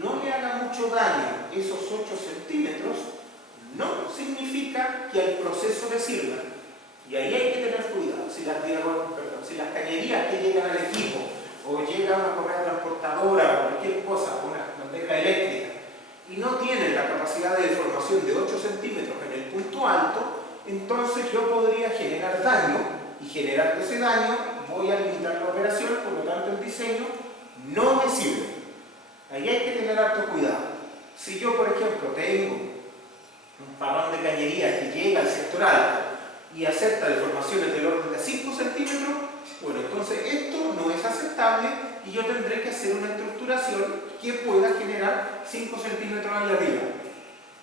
no le haga mucho daño esos 8 centímetros no significa que al proceso le sirva. Y ahí hay que tener cuidado. Si las cañerías que llegan al equipo o llega una correa transportadora o cualquier cosa, una bandeja eléctrica, y no tienen la capacidad de deformación de 8 centímetros en el punto alto, entonces yo podría generar daño, y generando ese daño voy a limitar la operación, por lo tanto el diseño no me sirve. Ahí hay que tener harto cuidado. Si yo, por ejemplo, tengo un parón de cañería que llega al sector alto y acepta deformaciones del orden de 5 centímetros, bueno, entonces esto no es aceptable y yo tendré que hacer una estructuración que pueda generar 5 centímetros allá arriba.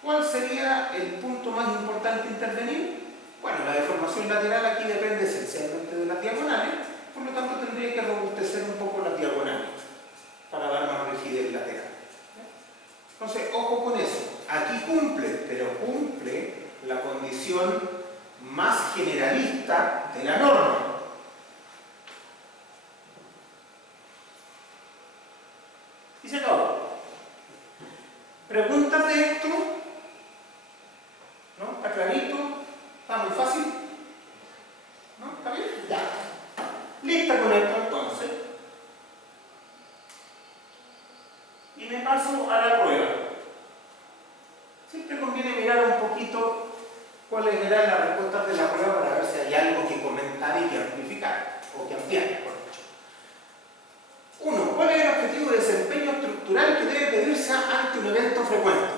¿Cuál sería el punto más importante a intervenir? Bueno, la deformación lateral aquí depende esencialmente de las diagonales, por lo tanto tendría que robustecer un poco las diagonales para dar más rigidez lateral. Entonces, ojo con eso. Aquí cumple, pero cumple la condición más generalista de la norma. Y se acabó. ¿Preguntas de esto? ¿No? ¿Está clarito? ¿Está muy fácil? ¿No? ¿Está bien? Ya. Lista con esto entonces. Y me paso a la prueba. Siempre conviene mirar un poquito cuáles eran las respuestas de la prueba para ver si hay algo que comentar y que amplificar, o que ampliar, por dicho. 1. ¿Cuál es el objetivo de desempeño estructural que debe pedirse ante un evento frecuente?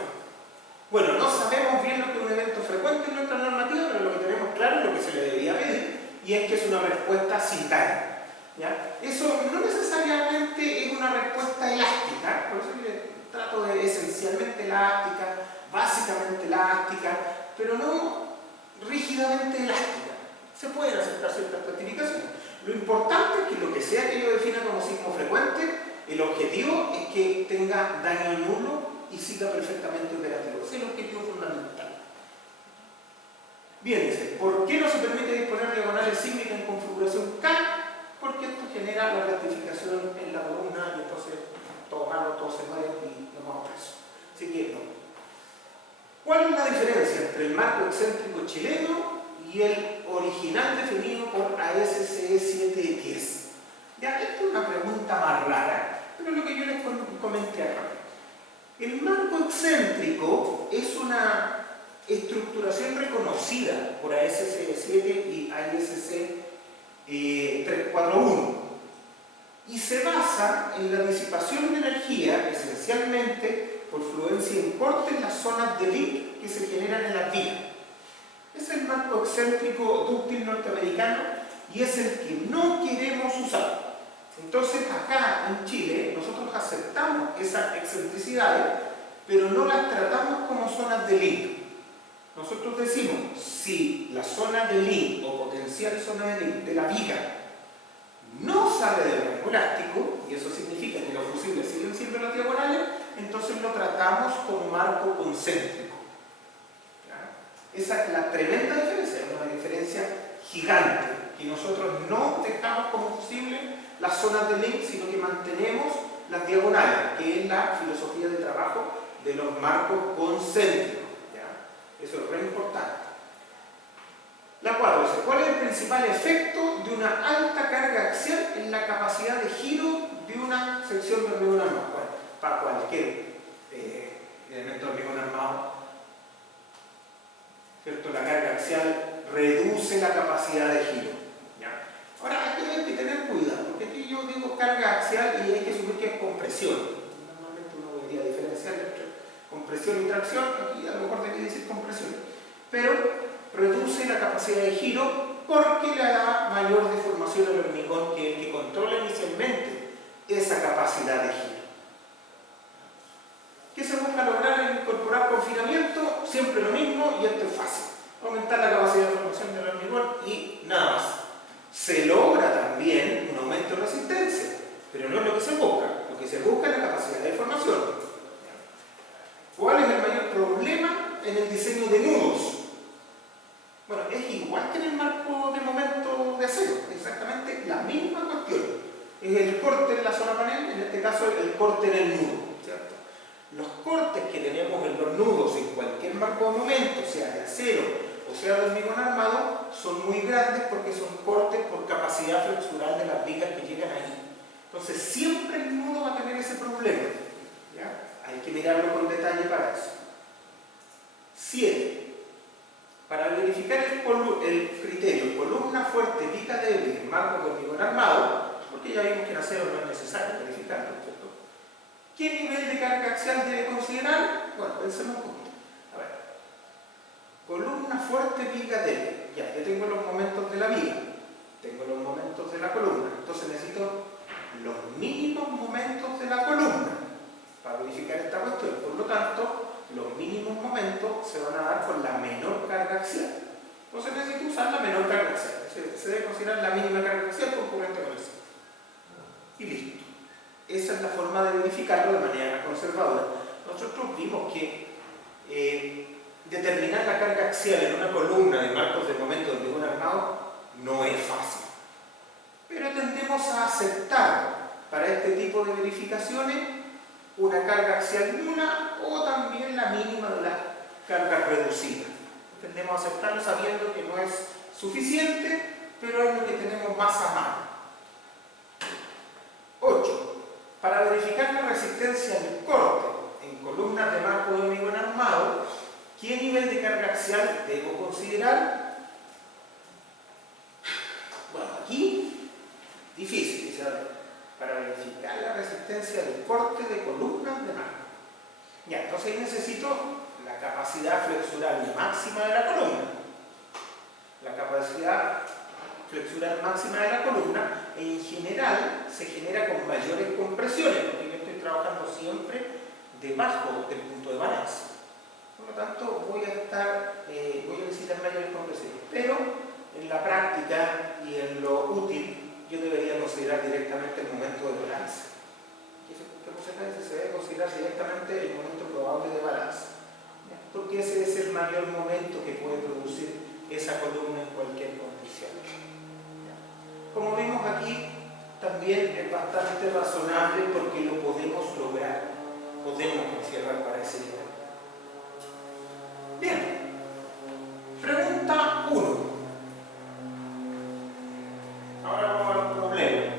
Bueno, no sabemos bien lo que es un evento frecuente en nuestra normativa, pero lo que tenemos claro es lo que se le debería pedir, y es que es una respuesta sin daño. ¿Ya? Eso no necesariamente es una respuesta elástica, por eso le trato de esencialmente elástica, básicamente elástica, pero no rígidamente elástica. Se pueden aceptar ciertas clasificaciones. Lo importante es que lo que sea que yo defina como sismo frecuente, el objetivo es que tenga daño nulo y siga perfectamente operativo. Ese es el objetivo fundamental. Bien, dice, ¿por qué no se permite disponer diagonales sísmicas en configuración K? Porque esto genera la rectificación en la columna y entonces todo malo, todo se muere y nos vamos presos. Así que no. ¿Cuál es la diferencia entre el marco excéntrico chileno y el original definido por ASCE 710? Ya, esta es una pregunta más rara, pero es lo que yo les comenté acá. El marco excéntrico es una estructuración reconocida por ASCE 7 y ASCE 341 y se basa en la disipación de energía esencialmente por fluencia en corte en las zonas de link que se generan en las vías. Es el marco excéntrico dúctil norteamericano y es el que no queremos usar. Entonces acá en Chile nosotros aceptamos esas excentricidades, pero no las tratamos como zonas de link. Nosotros decimos, si la zona de link o potencial zona de link de la viga no sale del rango elástico, y eso significa que los fusibles siguen siendo las diagonales, entonces lo tratamos como marco concéntrico. ¿Ya? Esa es la tremenda diferencia, es una diferencia gigante, que nosotros no dejamos como fusible las zonas de link, sino que mantenemos las diagonales, que es la filosofía de trabajo de los marcos concéntricos. Eso es muy importante. La 4 dice, ¿cuál es el principal efecto de una alta carga axial en la capacidad de giro de una sección de hormigón armado? Bueno, para cualquier elemento de hormigón armado, ¿cierto? La carga axial reduce la capacidad de giro. ¿Ya? Ahora, aquí hay que tener cuidado, porque aquí yo digo carga axial y hay que asumir que es compresión. Normalmente uno debería diferenciar entre compresión y tracción, aquí a lo mejor debería decir compresión, pero reduce la capacidad de giro porque le da mayor deformación al hormigón, que es el que controla inicialmente esa capacidad de giro. ¿Qué se busca lograr al incorporar confinamiento? Siempre lo mismo, y esto es fácil. Aumentar la capacidad de formación del hormigón y nada más. Se logra también un aumento de resistencia, pero no es lo que se busca. Lo que se busca es la capacidad de formación. ¿Cuál es el mayor problema en el diseño de nudos? Bueno, es igual que en el marco de momento de acero, exactamente la misma cuestión. Es el corte en la zona panel, en este caso el corte en el nudo, ¿cierto? Los cortes que tenemos en los nudos en cualquier marco de momento, sea de acero o sea de hormigón armado, son muy grandes porque son cortes por capacidad flexural de las vigas que llegan ahí. Entonces siempre el nudo va a tener ese problema, ¿ya? Hay que mirarlo con detalle para eso. 7. Para verificar el criterio columna fuerte, viga débil en marco de hormigón armado, porque ya vimos que en acero no es necesario verificarlo, ¿cierto? ¿Qué nivel de carga axial debe considerar? Bueno, pensemos un poquito. A ver. Columna fuerte, viga débil. Ya, yo tengo los momentos de la viga, tengo los momentos de la columna, entonces necesito los mínimos momentos de la columna para verificar esta cuestión. Por lo tanto, los mínimos momentos se van a dar con la menor carga axial. Entonces necesito usar la menor carga axial. Se debe considerar la mínima carga axial concurrente con el C. Y listo. Esa es la forma de verificarlo de manera conservadora. Nosotros vimos que determinar la carga axial en una columna de marcos de momento de hormigón armado no es fácil. Pero tendemos a aceptar para este tipo de verificaciones una carga axial nula o también la mínima de las cargas reducidas. Tendemos a aceptarlo sabiendo que no es suficiente, pero es lo que tenemos más a mano. 8. Para verificar la resistencia al corte en columnas de marco de hormigón armado, ¿qué nivel de carga axial debo considerar? Bueno, aquí, difícil, dice, para verificar la resistencia del corte de columnas de marco. Ya, entonces ahí necesito la capacidad flexural máxima de la columna. La capacidad flexural máxima de la columna en general se genera con mayores compresiones, porque yo estoy trabajando siempre debajo del punto de balance. Por lo tanto, voy a necesitar mayores compresiones. Pero en la práctica y en lo útil, yo debería considerar directamente el momento de balance. ¿Qué porcentaje se debe considerar directamente el momento probable de balance? Porque ese es el mayor momento que puede producir esa columna en cualquier condición. Como vimos aquí, también es bastante razonable porque lo podemos lograr. Podemos considerar para ese nivel. Bien. Pregunta 1. Ahora vamos al problema.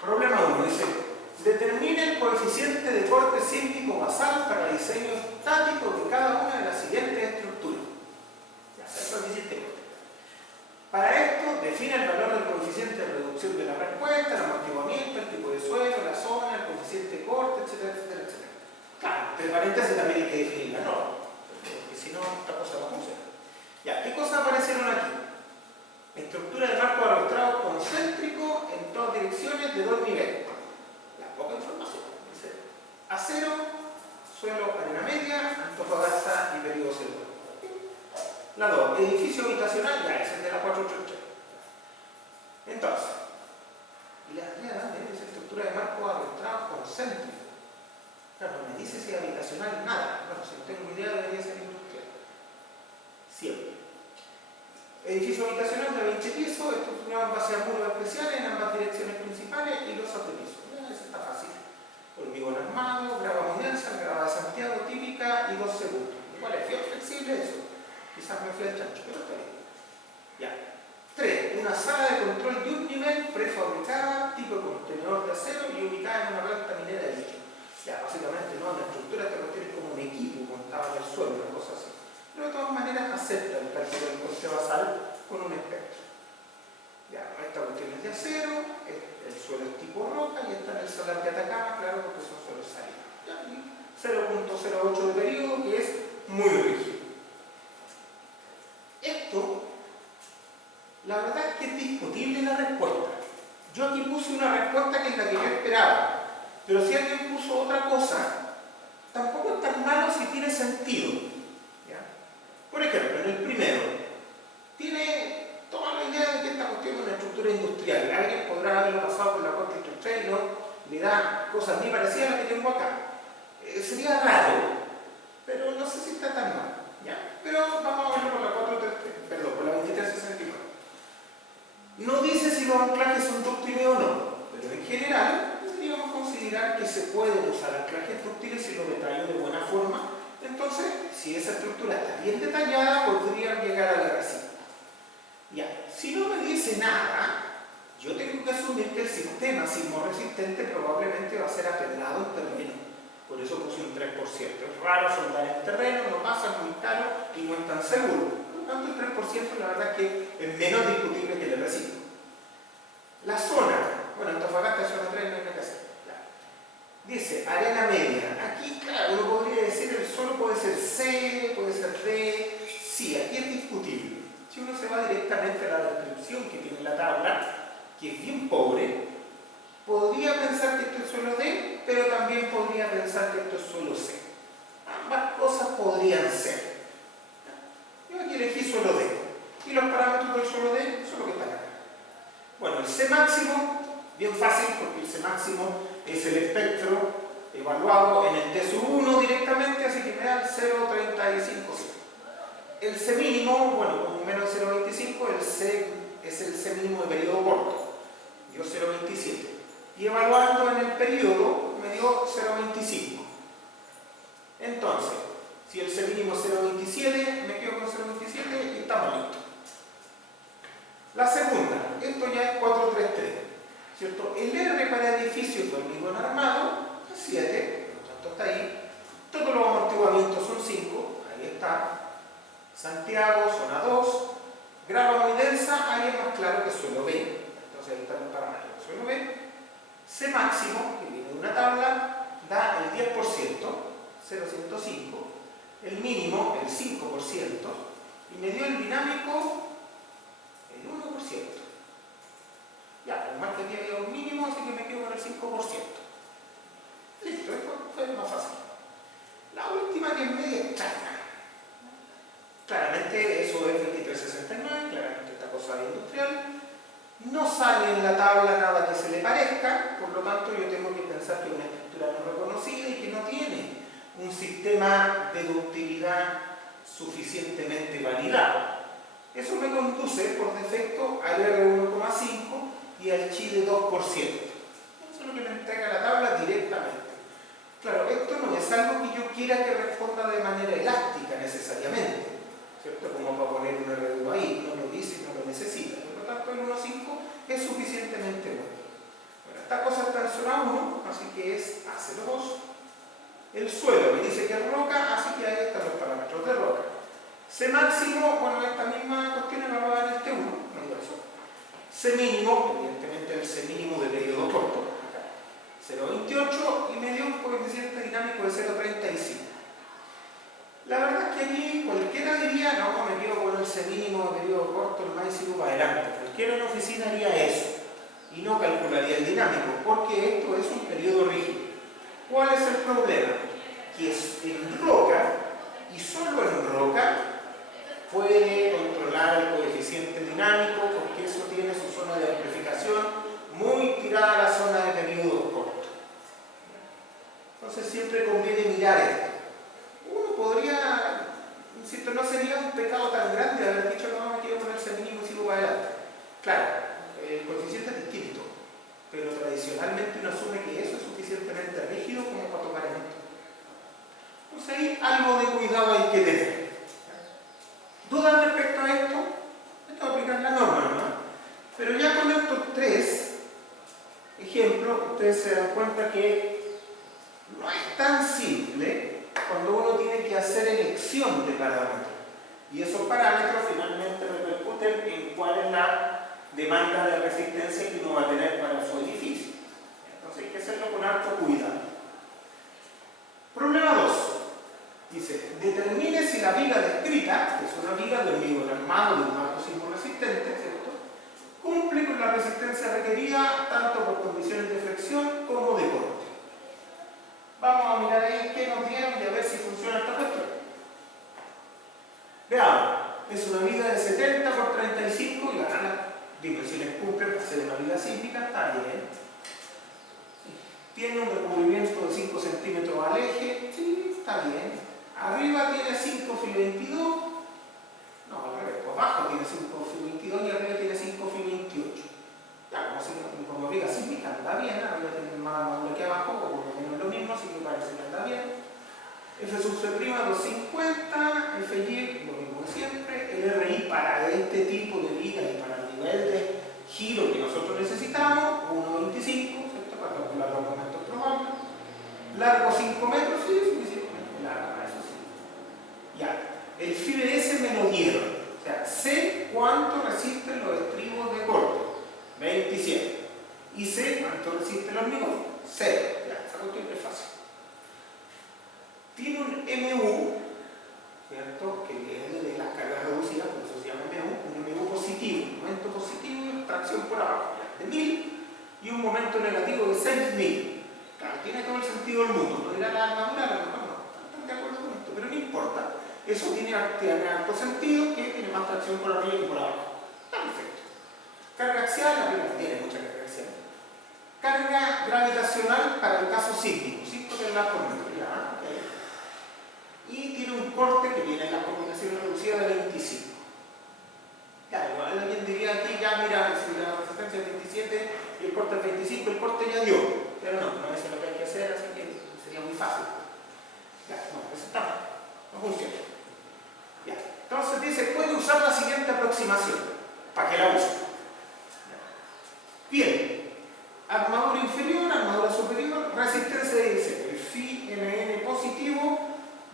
Problema 1 dice: determine el coeficiente de corte sísmico basal para el diseño estático de cada una de las siguientes estructuras. Ya, eso es difícil. Para esto, define el valor del coeficiente de reducción de la respuesta, el amortiguamiento, el tipo de suelo, la zona, el coeficiente de corte, etcétera, etcétera, etcétera. Claro, entre paréntesis también hay que definir la norma, porque si no, esta cosa no funciona. Ya, ¿qué cosas aparecieron aquí? Estructura de marco arrastrado concéntrico en todas direcciones de 2 niveles. La poca información. Dice: acero, suelo, arena media, Antofagasta y periodo celular. La 2, edificio habitacional, ya ese es de la 433. Entonces, la dice estructura de marco arrastrado concéntrico. Claro, no me dice si es habitacional, nada. Bueno, si no tengo idea, debería ser industrial. Siempre. Edificio habitacional de 20 pisos, estructurado en base a muros especiales en ambas direcciones principales y losas de piso. Eso está fácil. Hormigón armado, grava muy densa, grava de Santiago típica y 2 segundos. Igual es flexible eso. Quizás me fui al chancho, pero está bien. Ya. 3. Una sala de control de un nivel prefabricada, tipo contenedor de acero y ubicada en una planta minera de litio. Ya, básicamente no, la estructura esta cuestión es como un equipo montado en el suelo, una cosa así. Pero de todas maneras acepta el cálculo del coste basal con un espectro. Ya, esta cuestión es de acero, el suelo es tipo roca y está en el salar de Atacama, claro, porque son suelos salinos. 0.08 de periodo, que es muy rígido. Esto, la verdad es que es discutible la respuesta. puse una respuesta que es la que yo esperaba. Pero si alguien puso otra cosa, tampoco es tan malo si tiene sentido. ¿Ya? Por ejemplo, en el primero, tiene toda la idea de que esta cuestión es una estructura industrial. Alguien podrá haberlo pasado por la corte industrial y no le da cosas muy parecidas a las que tengo acá. Sería raro, pero no sé si está tan mal. ¿Ya? Pero vamos a verlo por la 2369. No dice si los anclajes son dúctiles o no, pero en general podríamos considerar que se pueden usar anclajes dúctiles si los detallo de buena forma. Entonces, si esa estructura está bien detallada, podría llegar a la resina. Ya, si no me dice nada, yo tengo que asumir que el sistema sismorresistente probablemente va a ser apedrado en terreno. Por eso puse un 3%. Es raro soldar en terreno, no pasa, es muy caro y no es tan seguro. Por lo tanto, el 3% la verdad es que es menos discutible que el resina. La zona, bueno, Antofagasta es zona 3, no hay nada que hacer. Dice arena media. Aquí, claro, uno podría decir el suelo puede ser C, puede ser D. Sí, aquí es discutible. Si uno se va directamente a la descripción que tiene la tabla, que es bien pobre, podría pensar que esto es suelo D, pero también podría pensar que esto es suelo C. Ambas cosas podrían ser. Yo aquí elegí suelo D. Y los parámetros del suelo D son los que están acá. Bueno, el C máximo, bien fácil, porque el C máximo es el espectro evaluado en el T1 directamente, así que me da el 0,355. El C mínimo, bueno, con menos 0,25, el C es el C mínimo de periodo corto, dio 0,27. Y evaluando en el periodo, me dio 0,25. Entonces, si el C mínimo es 0,27, me quedo con 0,27 y estamos listos. La segunda, esto ya es 433, ¿cierto? El R para edificios de hormigón armado es 7, por lo tanto está ahí. Todos los amortiguamientos son 5, ahí está. Santiago, zona 2. Grava muy densa, ahí es más claro que suelo B, entonces ahí está el parámetro de suelo B. C máximo, que viene de una tabla, da el 10%, 0,105. El mínimo, el 5%, y me dio el dinámico el 1%. Ya, pero más que aquí había un mínimo, así que me quedo con el 5%. Listo, esto fue más fácil. La última que es media extraña. Claramente eso es 2369, claramente esta cosa es industrial. No sale en la tabla nada que se le parezca, por lo tanto yo tengo que pensar que es una estructura no reconocida y que no tiene un sistema de ductilidad suficientemente validado. Eso me conduce por defecto al R1,5 y al chi de 2%. Eso es lo que me entrega la tabla directamente. Claro, esto no es algo que yo quiera que responda de manera elástica necesariamente, ¿cierto? Como para poner un R1 ahí, no lo dice y no lo necesita. Por lo tanto, el 1,5 es suficientemente bueno. Bueno, esta cosa está en zona 1, así que es A02. El suelo me dice que es roca, así que ahí están los parámetros de roca. C máximo, bueno, esta misma cuestión es evaluada en el T1, no digo eso. C mínimo, evidentemente el C mínimo de periodo corto, 0,28, y me dio un coeficiente dinámico de 0,35. La verdad es que aquí cualquiera diría, no, me quedo con el C mínimo de periodo corto, el más y sigo para adelante. Cualquiera en la oficina haría eso y no calcularía el dinámico, porque esto es un periodo rígido. ¿Cuál es el problema? Que es en roca, y solo en roca puede controlar el coeficiente dinámico, porque eso tiene su zona de amplificación muy tirada a la zona de periodo corto. Entonces siempre conviene mirar esto. Uno podría, insisto, no sería un pecado tan grande haber dicho no, me quiero ponerse mínimo y sigo para adelante. Claro, el coeficiente es distinto, pero tradicionalmente uno asume que eso es suficientemente rígido como para tocar en esto. Entonces ahí algo de cuidado hay que tener. ¿Dudas respecto a esto? Esto va a aplicar la norma, ¿no? Pero ya con estos tres ejemplos, ustedes se dan cuenta que no es tan simple cuando uno tiene que hacer elección de parámetros. Y esos parámetros finalmente repercuten en cuál es la demanda de resistencia que uno va a tener para su edificio. Entonces hay que hacerlo con harto cuidado. Problema 2. Dice, determine si la viga descrita, que es una viga de hormigón armado de un marco sismorresistente, ¿cierto?, cumple con la resistencia requerida tanto por se de una viga sísmica, está bien. Tiene un recubrimiento de 5 centímetros al eje, sí, está bien. Arriba tiene 5 filo 22, no, al revés, pues abajo tiene 5 filo 22 y arriba tiene 5 filo 28. Ya, como viga sísmica anda bien, arriba tiene más módulo que abajo, o por lo menos lo mismo, así que parece que anda bien. F sub C' 250, FY, lo mismo de siempre. El RI para este tipo de viga y para el nivel de giro que nosotros necesitamos, 1,25, ¿cierto? Para calcular los momentos probables. Largo 5 metros, sí, suficiente largo para eso sí. Ya, el FIBS me lo dieron, o sea, sé cuánto resisten los estribos de corte, 27. Y sé cuánto resiste el hormigón, 0. Ya, esa cuestión es fácil. Tiene un MU, ¿cierto? Que viene de las cargas reducidas, por eso se llama MU, un MU positivo, un momento positivo, tracción por abajo, de 1000, y un momento negativo de 6000. Claro, tiene todo el sentido del mundo, no dirá la armadura, a lo mejor no están de acuerdo con esto, pero no importa. Eso tiene alto sentido, que tiene más tracción por arriba que por abajo. Está perfecto. Carga axial, la primera tiene mucha carga axial. Carga gravitacional para el caso sísmico, 5 toneladas por metro, ya, okay. Y tiene un corte que viene en la combinación reducida de 25. Ya, igual alguien diría aquí, ya mira, si la resistencia es 27 y el corte es 25, el corte ya dio. Pero no, no es lo que hay que hacer, así que sería muy fácil. Ya, no, eso está mal, no funciona. Ya, entonces dice, puede usar la siguiente aproximación. ¿Para qué la usa? Bien, armadura inferior, armadura superior, resistencia de diseño. El Φ MN positivo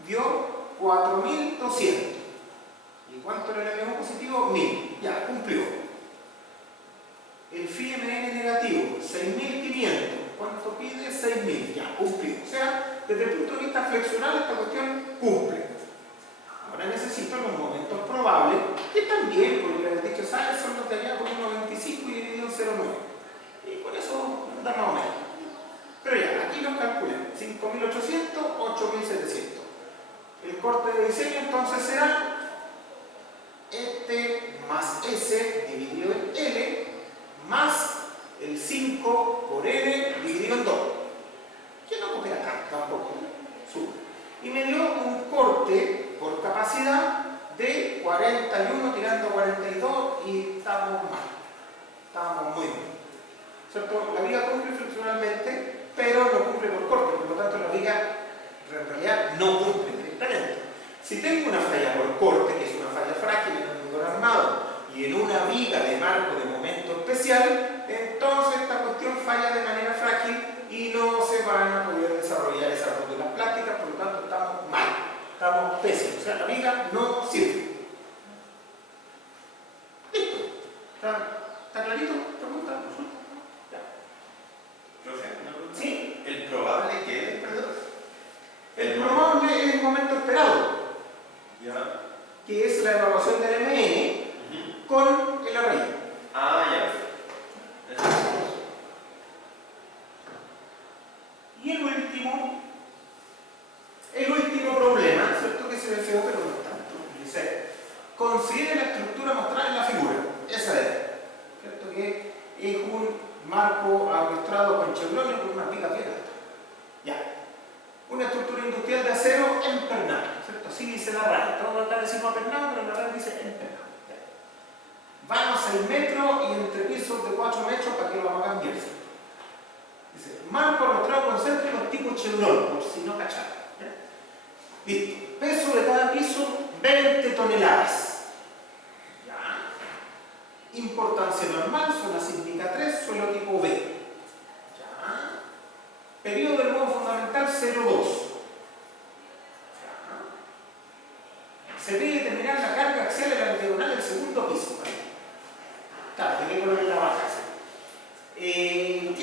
dio 4200. ¿Y cuánto era el MO positivo? 1000. Ya, cumplió. El Φ MN negativo, 6500. ¿Cuánto pide? 6000. Ya, cumplió. O sea, desde el punto de vista flexional, esta cuestión cumple. Ahora necesito los momentos probables, que también, porque el dicho sale, son los de allá por 1,25 y dividido en 0,9. Y por eso da más o menos. Pero ya, aquí los calculé. 5800, 8700. El corte de diseño entonces será este más S dividido en L más el 5 por N dividido en 2. Que no coopera tanto tampoco. Sube. Y me dio un corte por capacidad de 41 tirando a 42 y estamos mal. Estábamos muy bien. ¿Cierto? La viga cumple flexionalmente, pero no cumple por corte, por lo tanto la viga en realidad no cumple directamente. Si tengo una falla por corte, que es una falla frágil en un hormigón armado, y en una viga de marco de momento especial, entonces esta cuestión falla de manera frágil y no se van a poder desarrollar esas roturas plásticas, por lo tanto estamos mal, estamos pésimos, o sea, la viga no sirve. Listo. ¿Está clarito? ¿Pregunta? ¿Consulta? Ya. ¿Sí? ¿El probable qué es, perdón? El probable es el momento esperado, Ya. que es la evaluación del MN con el array. Ah, ya. Y el último problema, ¿cierto? Que se ve feo, pero no es tanto. Dice, considere la estructura mostrada en la figura. Esa es, ¿cierto? Que es un marco arrastrado con chevron con una viga bien alta. Ya. Una estructura industrial de acero empernado, ¿cierto? Así dice la RAE. Todos acá decimos empernado, pero la RAE dice empernado. Van a 6 metros y entrepisos de 4 metros para que lo hagan bien. Dice, marco arrastrado concéntrico tipo chevron, por si no cacharon. Listo. Peso de cada piso, 20 toneladas. Ya. Importancia normal, zona sísmica 3, suelo tipo B. Ya. Periodo del modo fundamental 0,2. Ya. Se debe determinar la carga axial y la diagonal del segundo piso. ¿Vale? Claro, tiene que poner la baja. Tiene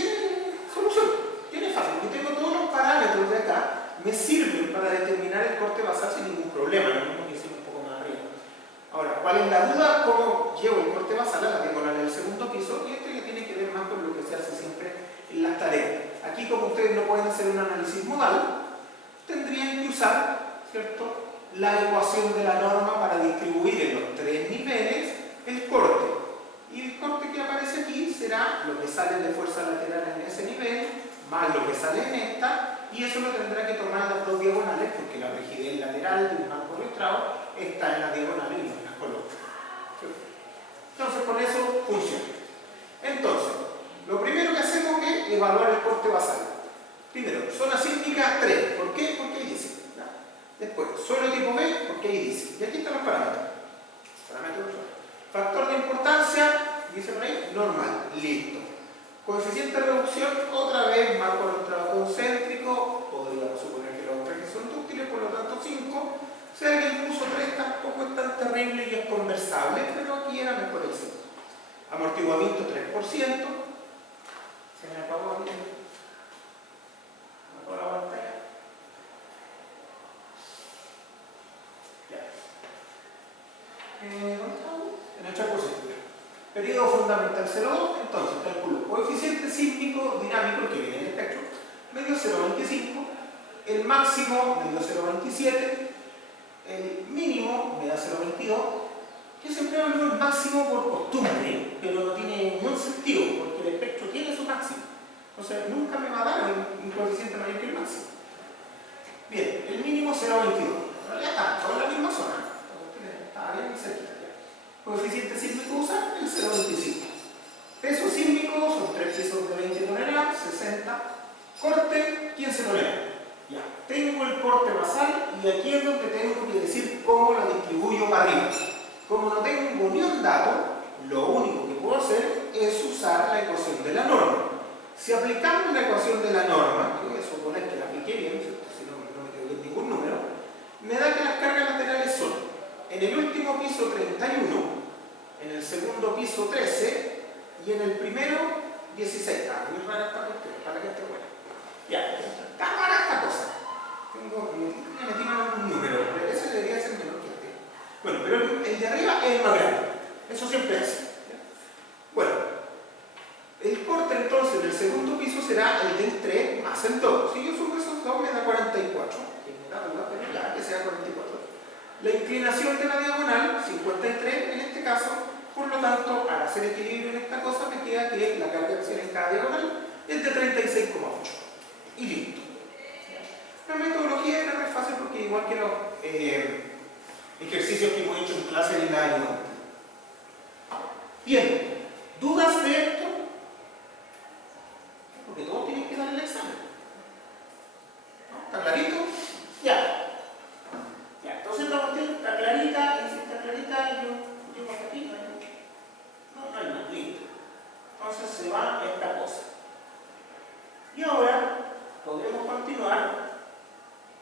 solución, tiene fácil. Yo tengo todos los parámetros de acá, me sirven para determinar el corte basal sin ningún problema, lo mismo que hicimos un poco más arriba. Ahora, ¿cuál es la duda? ¿Cómo llevo el corte basal a la diagonal del segundo piso? Y esto ya tiene que ver más con lo que se hace siempre en las tareas. Aquí, como ustedes no pueden hacer un análisis modal, tendrían que usar, ¿cierto?, la ecuación de la norma para distribuir en los 3 niveles el corte. Y el corte que aparece aquí será lo que sale de fuerza lateral en ese nivel, más lo que sale en esta, y eso lo tendrá que tomar las dos diagonales, porque la rigidez lateral del marco arrastrado está en las diagonales y no en las columnas. Entonces, con eso funciona. Entonces, lo primero que hacemos es evaluar el corte basal. Primero, zona sísmica 3. ¿Por qué? Porque ahí dice. Después, suelo tipo B, porque ahí dice. Y aquí están los parámetros. Factor de importancia, dice por ahí, normal. Listo. Coeficiente de reducción, otra vez, marco arrastrado concéntrico. Podríamos suponer que los trajes son dúctiles, por lo tanto 5. Si alguien puso 3, tampoco es tan terrible y es conversable, pero aquí era mejor el 5. Amortiguamiento 3%. Se me apagó aquí. Me apagó la pantalla. Ya. ¿Dónde estamos? En el 3%. Periodo fundamental 0,2. Entonces, calculo coeficiente sísmico dinámico que viene en el espectro, medio 0,25. El máximo, medio 0,27. El mínimo me da 0,22. Yo siempre hablo del máximo por costumbre, pero no tiene ningún sentido, porque el espectro tiene su máximo. Entonces nunca me va a dar un coeficiente mayor que el máximo. Bien, el mínimo 0,22. Pero ya está, todo en la misma zona. Está bien cerquita. Coeficiente sísmico usa el 0,25. Peso sísmico son 3 pisos de 20 toneladas, 60. Corte, ¿quién se lo lee? Ya, tengo el corte basal y aquí es donde tengo que decir cómo lo distribuyo para arriba. Como no tengo ni un dato, lo único que puedo hacer es usar la ecuación de la norma. Si aplicamos la ecuación de la norma, que voy a suponer que la apliqué bien, si no me quedo en ningún número, me da que las cargas laterales son en el último piso 31, en el segundo piso 13 y en el primero 16. Muy rara esta cuestión, para que esté buena. Ya, está rara esta cosa. Me metí mal un número, pero ese debería ser menor que este. Bueno, pero el de arriba es el más grande. Eso siempre es así. Bueno, el corte entonces del segundo piso será el del 3 más el 2. Si yo sumo esos dos me da 44. Que me da duda, pero ya que sea 44. La inclinación de la diagonal, 53 en este caso. Por lo tanto, al hacer equilibrio en esta cosa, me queda que la carga axial en cada diagonal es de 36,8. Y listo. La metodología era más fácil porque igual que los ejercicios que hemos hecho en clase en el año. Bien, ¿dudas de esto? Porque todos tienen que dar el examen. ¿No? ¿Está clarito? Ya. Ya, entonces la cuestión está clarita, y si está clarita, yo llego hasta aquí, no hay más, listo. Entonces se va esta cosa. Y ahora podemos continuar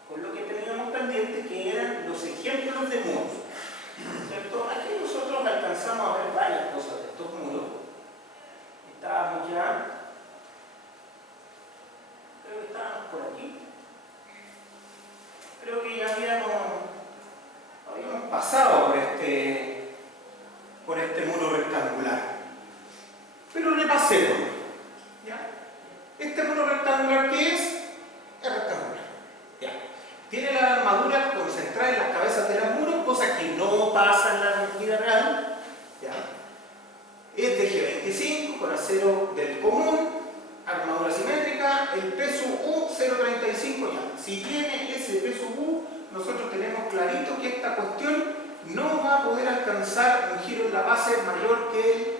con lo que teníamos pendiente, que eran los ejemplos de muros. ¿Cierto? Aquí nosotros alcanzamos a ver varias cosas de estos muros. Estábamos ya, creo que estábamos por aquí. Creo que ya habíamos pasado por este muro rectangular. Pero repasemos. ¿Ya? Este muro rectangular, ¿qué es? Es rectangular. ¿Ya? Tiene la armadura concentrada en las cabezas de los muros, cosa que no pasa en la vida real. ¿Ya? Es de G25 con acero del común, armadura simétrica, el peso U 0,35 ya. Si tiene ese peso U, nosotros tenemos clarito que esta cuestión no va a poder alcanzar un giro en la base mayor que el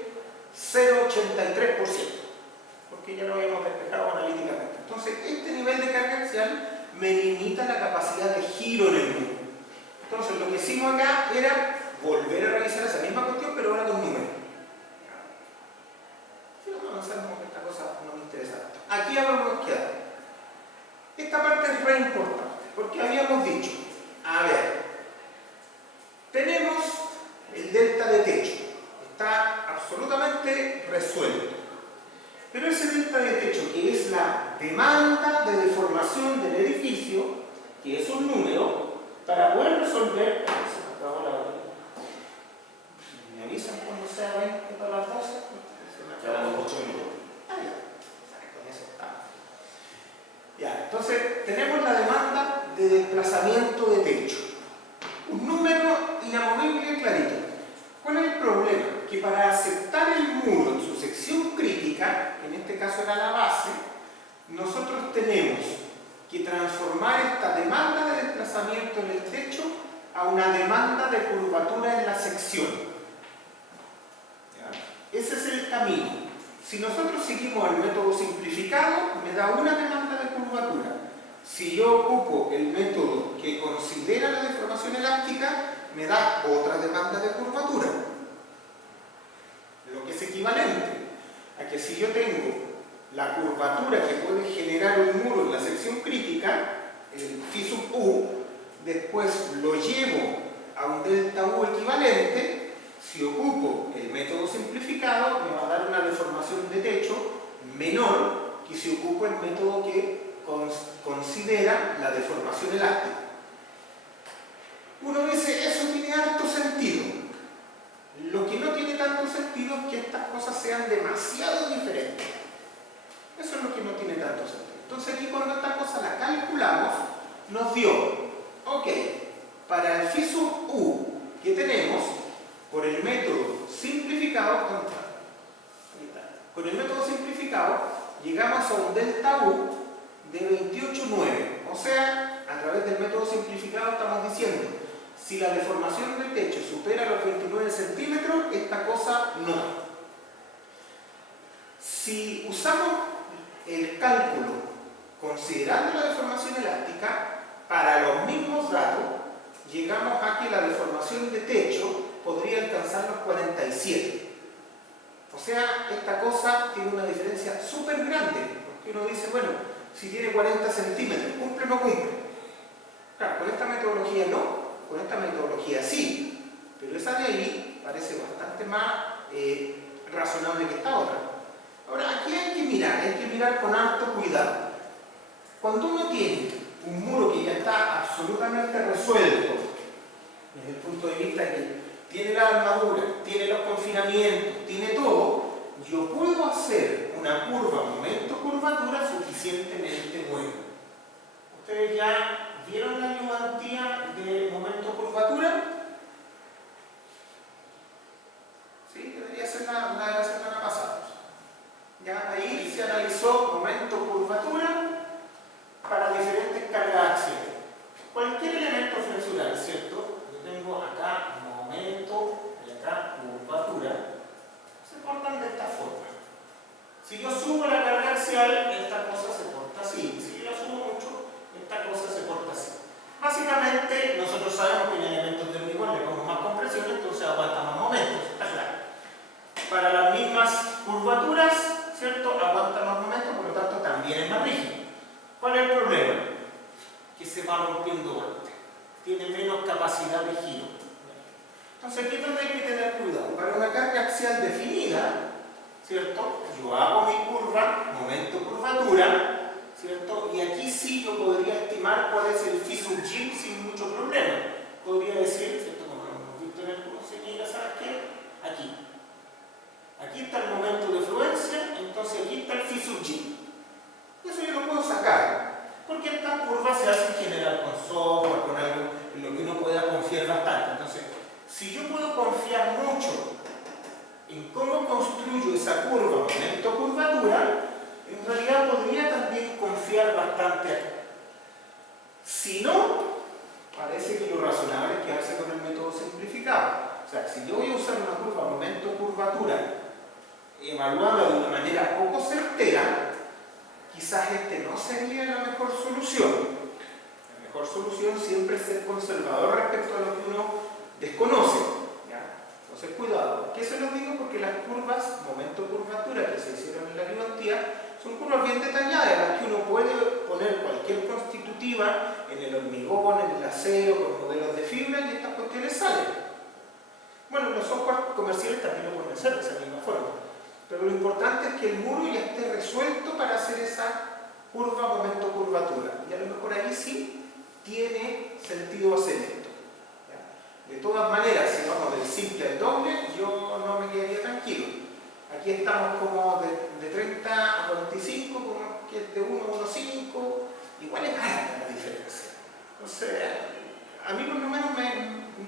0,83%, porque ya lo habíamos despejado analíticamente. Entonces, este nivel de carga axial me limita la capacidad de giro en el muro. Entonces, lo que hicimos acá era volver a realizar esa misma cuestión, pero ahora con números. Si no avanzamos, esta cosa no me interesa tanto. Aquí vamos a quedar. Esta parte es re importante, porque habíamos dicho, a ver, tenemos el delta de techo, está absolutamente resuelto. Pero ese delta de techo, que es la demanda de deformación del edificio, que es un número, para poder resolver... Se me acabó la batería. ¿Me avisan cuando sea 20 para las 12? Se me acabó los 8 minutos. Ya. Con eso está. Ya, entonces tenemos la demanda de desplazamiento de techo. Un número inamovible y clarito. ¿Cuál es el problema? Que para aceptar el muro en su sección crítica, este caso era la base, nosotros tenemos que transformar esta demanda de desplazamiento en el techo a una demanda de curvatura en la sección. ¿Ya? Ese es el camino. Si nosotros seguimos el método simplificado, me da una demanda de curvatura. Si yo ocupo el método que considera la deformación elástica, me da otra demanda de curvatura. Lo que es equivalente a que si yo tengo la curvatura que puede generar un muro en la sección crítica, el phi sub u, después lo llevo a un delta u equivalente, si ocupo el método simplificado me va a dar una deformación de techo menor que si ocupo el método que considera la deformación elástica. Uno dice, eso tiene harto sentido. Lo que no tiene tanto sentido es que estas cosas sean demasiado diferentes. Eso es lo que no tiene tanto sentido. Entonces aquí cuando esta cosa la calculamos, nos dio, ok, para el phi sub u que tenemos, por el método simplificado, con el método simplificado, llegamos a un delta u de 28,9. O sea, a través del método simplificado estamos diciendo, si la deformación del techo supera los 29 centímetros, esta cosa no. Si usamos el cálculo considerando la deformación elástica, para los mismos datos, llegamos a que la deformación de techo podría alcanzar los 47. O sea, esta cosa tiene una diferencia súper grande, porque uno dice, bueno, si tiene 40 centímetros, ¿cumple o no cumple? Claro, con esta metodología no, con esta metodología sí, pero esa de ahí parece bastante más razonable que esta otra. Ahora, aquí hay que mirar con harto cuidado. Cuando uno tiene un muro que ya está absolutamente resuelto, desde el punto de vista de que tiene la armadura, tiene los confinamientos, tiene todo, yo puedo hacer una curva momento-curvatura suficientemente buena. ¿Ustedes ya vieron la ayudantía de momento-curvatura? Sí, debería ser la de la semana pasada. Ya ahí se analizó momento-curvatura para diferentes cargas axiales. Cualquier elemento flexural, ¿cierto? Yo tengo acá momento y acá curvatura, se portan de esta forma. Si yo subo la carga axial, esta cosa se porta así. Si yo la subo mucho, esta cosa se porta así. Básicamente, nosotros sabemos que en elementos de hormigón le pongo más compresión, entonces aguanta más momentos, está claro. Para las mismas curvaturas, ¿cierto? Aguanta más momentos, por lo tanto también es más rígido. ¿Cuál es el problema? Que se va rompiendo antes. Tiene menos capacidad de giro. Entonces aquí es donde hay que tener cuidado. Para una carga axial definida, ¿cierto? Yo hago mi curva, momento curvatura, ¿cierto? Y aquí sí yo podría estimar cuál es el phi sub g sin mucho problema. Podría decir, ¿cierto? Como lo hemos visto en el curso, ¿sabes qué? Aquí. Aquí está el momento de fluencia, entonces aquí está el phi sub g. Eso yo lo puedo sacar, porque estas curvas se hacen en general con software, con algo en lo que uno pueda confiar bastante. Entonces, si yo puedo confiar mucho en cómo construyo esa curva momento-curvatura, en realidad podría también confiar bastante aquí. Si no, parece que lo razonable es quedarse con el método simplificado. O sea, si yo voy a usar una curva momento-curvatura evaluada de una manera poco certera, quizás este no sería la mejor solución. La mejor solución siempre es ser conservador respecto a lo que uno desconoce. ¿Ya? Entonces, cuidado. ¿Por qué se los digo? Porque las curvas momento-curvatura que se hicieron en la ayudantía son curvas bien detalladas, en las que uno puede poner cualquier constitutiva en el hormigón, en el acero, con modelos de fibra y estas cuestiones salen. Bueno, los software comerciales también lo pueden hacer de esa misma forma. Pero lo importante es que el muro ya esté resuelto para hacer esa curva momento-curvatura. Y a lo mejor ahí sí tiene sentido hacer esto. ¿Ya? De todas maneras, si vamos del simple al doble, yo no me quedaría tranquilo. Aquí estamos como de 30 a 45, como que es de 1 a 1,5. Igual es alta la diferencia. Entonces, a mí por lo menos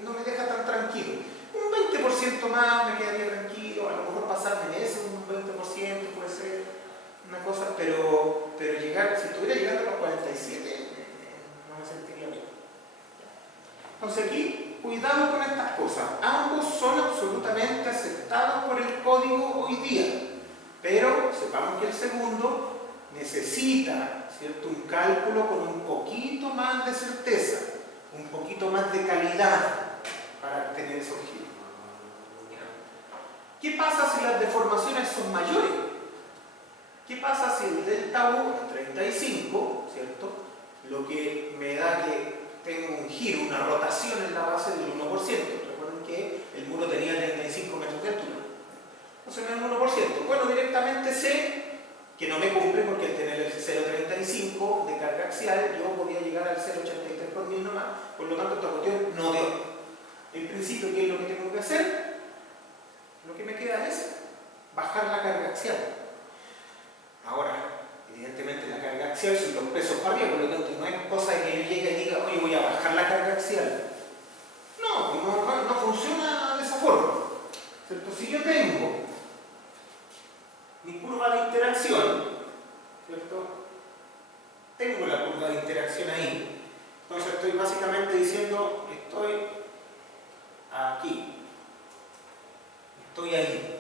no me deja tan tranquilo. Un 20% más me quedaría tranquilo, a lo mejor pasar de ese un 20% puede ser, pero llegar, si estuviera llegando a los 47, no me sentiría bien. Entonces aquí, cuidado con estas cosas. Ambos son absolutamente aceptados por el código hoy día, pero sepamos que el segundo necesita, ¿cierto?, un cálculo con un poquito más de certeza, un poquito más de calidad para tener esos giros. ¿Qué pasa si las deformaciones son mayores? ¿Qué pasa si el delta U es 35, ¿cierto? Lo que me da que tengo un giro, una rotación en la base del 1%. Recuerden que el muro tenía 35 metros de altura. Entonces me da un 1%. Bueno, directamente sé que no me cumple porque al tener el 0,35 de carga axial yo podía llegar al 0,83 por mil nomás, por lo tanto esta cuestión no dio. En principio, ¿qué es lo que tengo que hacer? Lo que me queda es bajar la carga axial. Ahora, evidentemente la carga axial son los pesos para arriba, por lo tanto no es cosa de que yo llegue y diga, oye, voy a bajar la carga axial. No funciona de esa forma, ¿cierto? Si yo tengo mi curva de interacción, ¿cierto? Tengo la curva de interacción ahí, entonces estoy básicamente diciendo, estoy aquí, estoy ahí.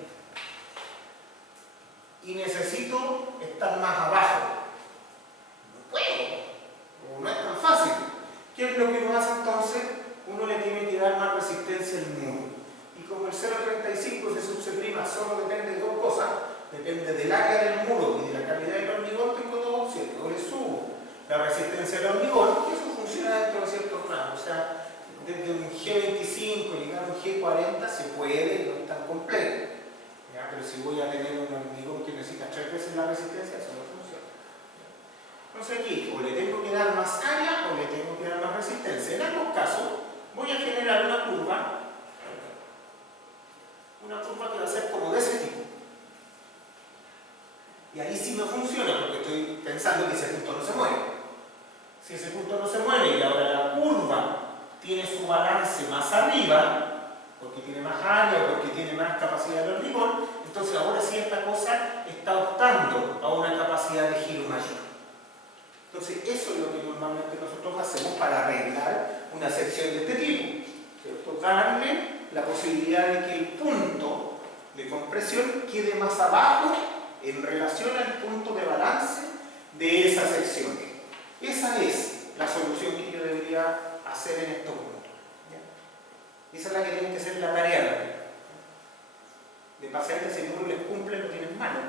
Y necesito estar más abajo. No puedo, o no es tan fácil. ¿Qué es lo que uno hace entonces? Uno le tiene que dar más resistencia al muro. Y como el 0,35 se subprima solo depende de dos cosas, depende del área del muro y de la calidad del hormigón, tengo dos opciones. O le subo la resistencia del hormigón, y eso funciona dentro de ciertos rangos. O sea, desde un G25 llegar a un G40 se puede, no es tan complejo. ¿Ya? Pero si voy a tener un hormigón que necesita 3 veces la resistencia, eso no funciona. Entonces aquí, o le tengo que dar más área o le tengo que dar más resistencia. En ambos casos, voy a generar una curva que va a ser como de ese tipo. Y ahí sí me funciona, porque estoy pensando que ese punto no se mueve. Si ese punto no se mueve y ahora la curva tiene su balance más arriba, porque tiene más área o porque tiene más capacidad de hormigón, entonces ahora sí esta cosa está optando a una capacidad de giro mayor. Entonces eso es lo que normalmente nosotros hacemos para arreglar una sección de este tipo, ¿cierto? Darle la posibilidad de que el punto de compresión quede más abajo en relación al punto de balance de esa sección. Esa es la solución que yo debería hacer en estos puntos. Esa es la que tiene que ser la tarea. De pacientes, si uno les cumple, no tienen mano.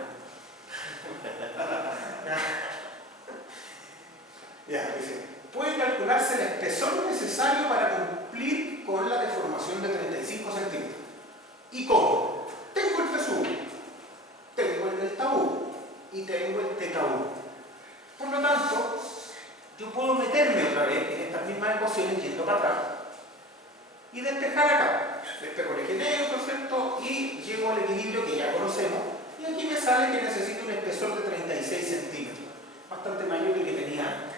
Ya, dice, puede calcularse el espesor necesario para cumplir con la deformación de 35 centímetros. ¿Y cómo? Tengo el peso U, tengo el delta U y tengo el teta U. Por lo tanto, yo puedo meterme otra vez en estas mismas ecuaciones yendo para atrás y despejar acá. Despejo el eje neutro, ¿cierto? Y llego al equilibrio que ya conocemos. Y aquí me sale que necesito un espesor de 36 centímetros. Bastante mayor que el que tenía antes.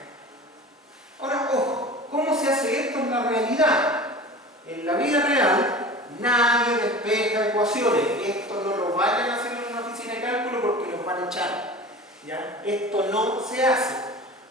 Ahora, ojo, ¿cómo se hace esto en la realidad? En la vida real, nadie despeja ecuaciones. Esto no lo vayan a hacer en una oficina de cálculo porque los van a echar. ¿Ya? Esto no se hace.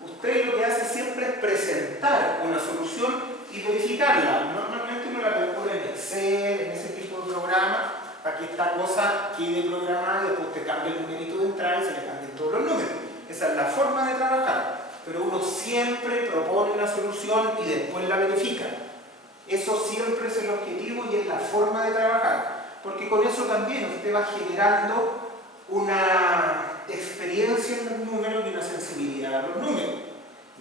Usted lo que hace siempre es presentar una solución y verificarla. Normalmente uno la calcula en Excel, en ese tipo de programa, para que esta cosa quede programada y después te cambia el numerito de entrada y se le cambien todos los números. Esa es la forma de trabajar. Pero uno siempre propone una solución y después la verifica. Eso siempre es el objetivo y es la forma de trabajar. Porque con eso también usted va generando una experiencia en los números y una sensibilidad a los números.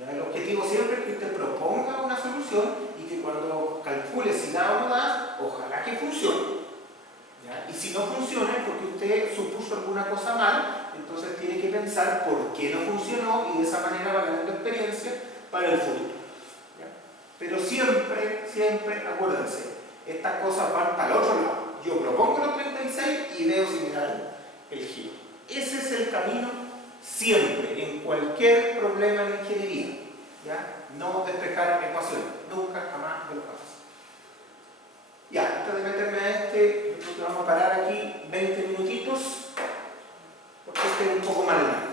¿Ya? El objetivo siempre es que usted proponga una solución y que cuando calcule si da o no da, ojalá que funcione. ¿Ya? Y si no funciona es porque usted supuso alguna cosa mal, entonces tiene que pensar por qué no funcionó y de esa manera va ganando experiencia para el futuro. ¿Ya? Pero siempre, acuérdense, estas cosas van para el otro lado. Yo propongo los 36 y veo si me dan el giro. Ese es el camino siempre, en cualquier problema de ingeniería. ¿Ya? No despejar ecuaciones, nunca, jamás de lo que pasa. Ya, antes de meterme a yo creo que vamos a parar aquí 20 minutitos, porque este es un poco más largo.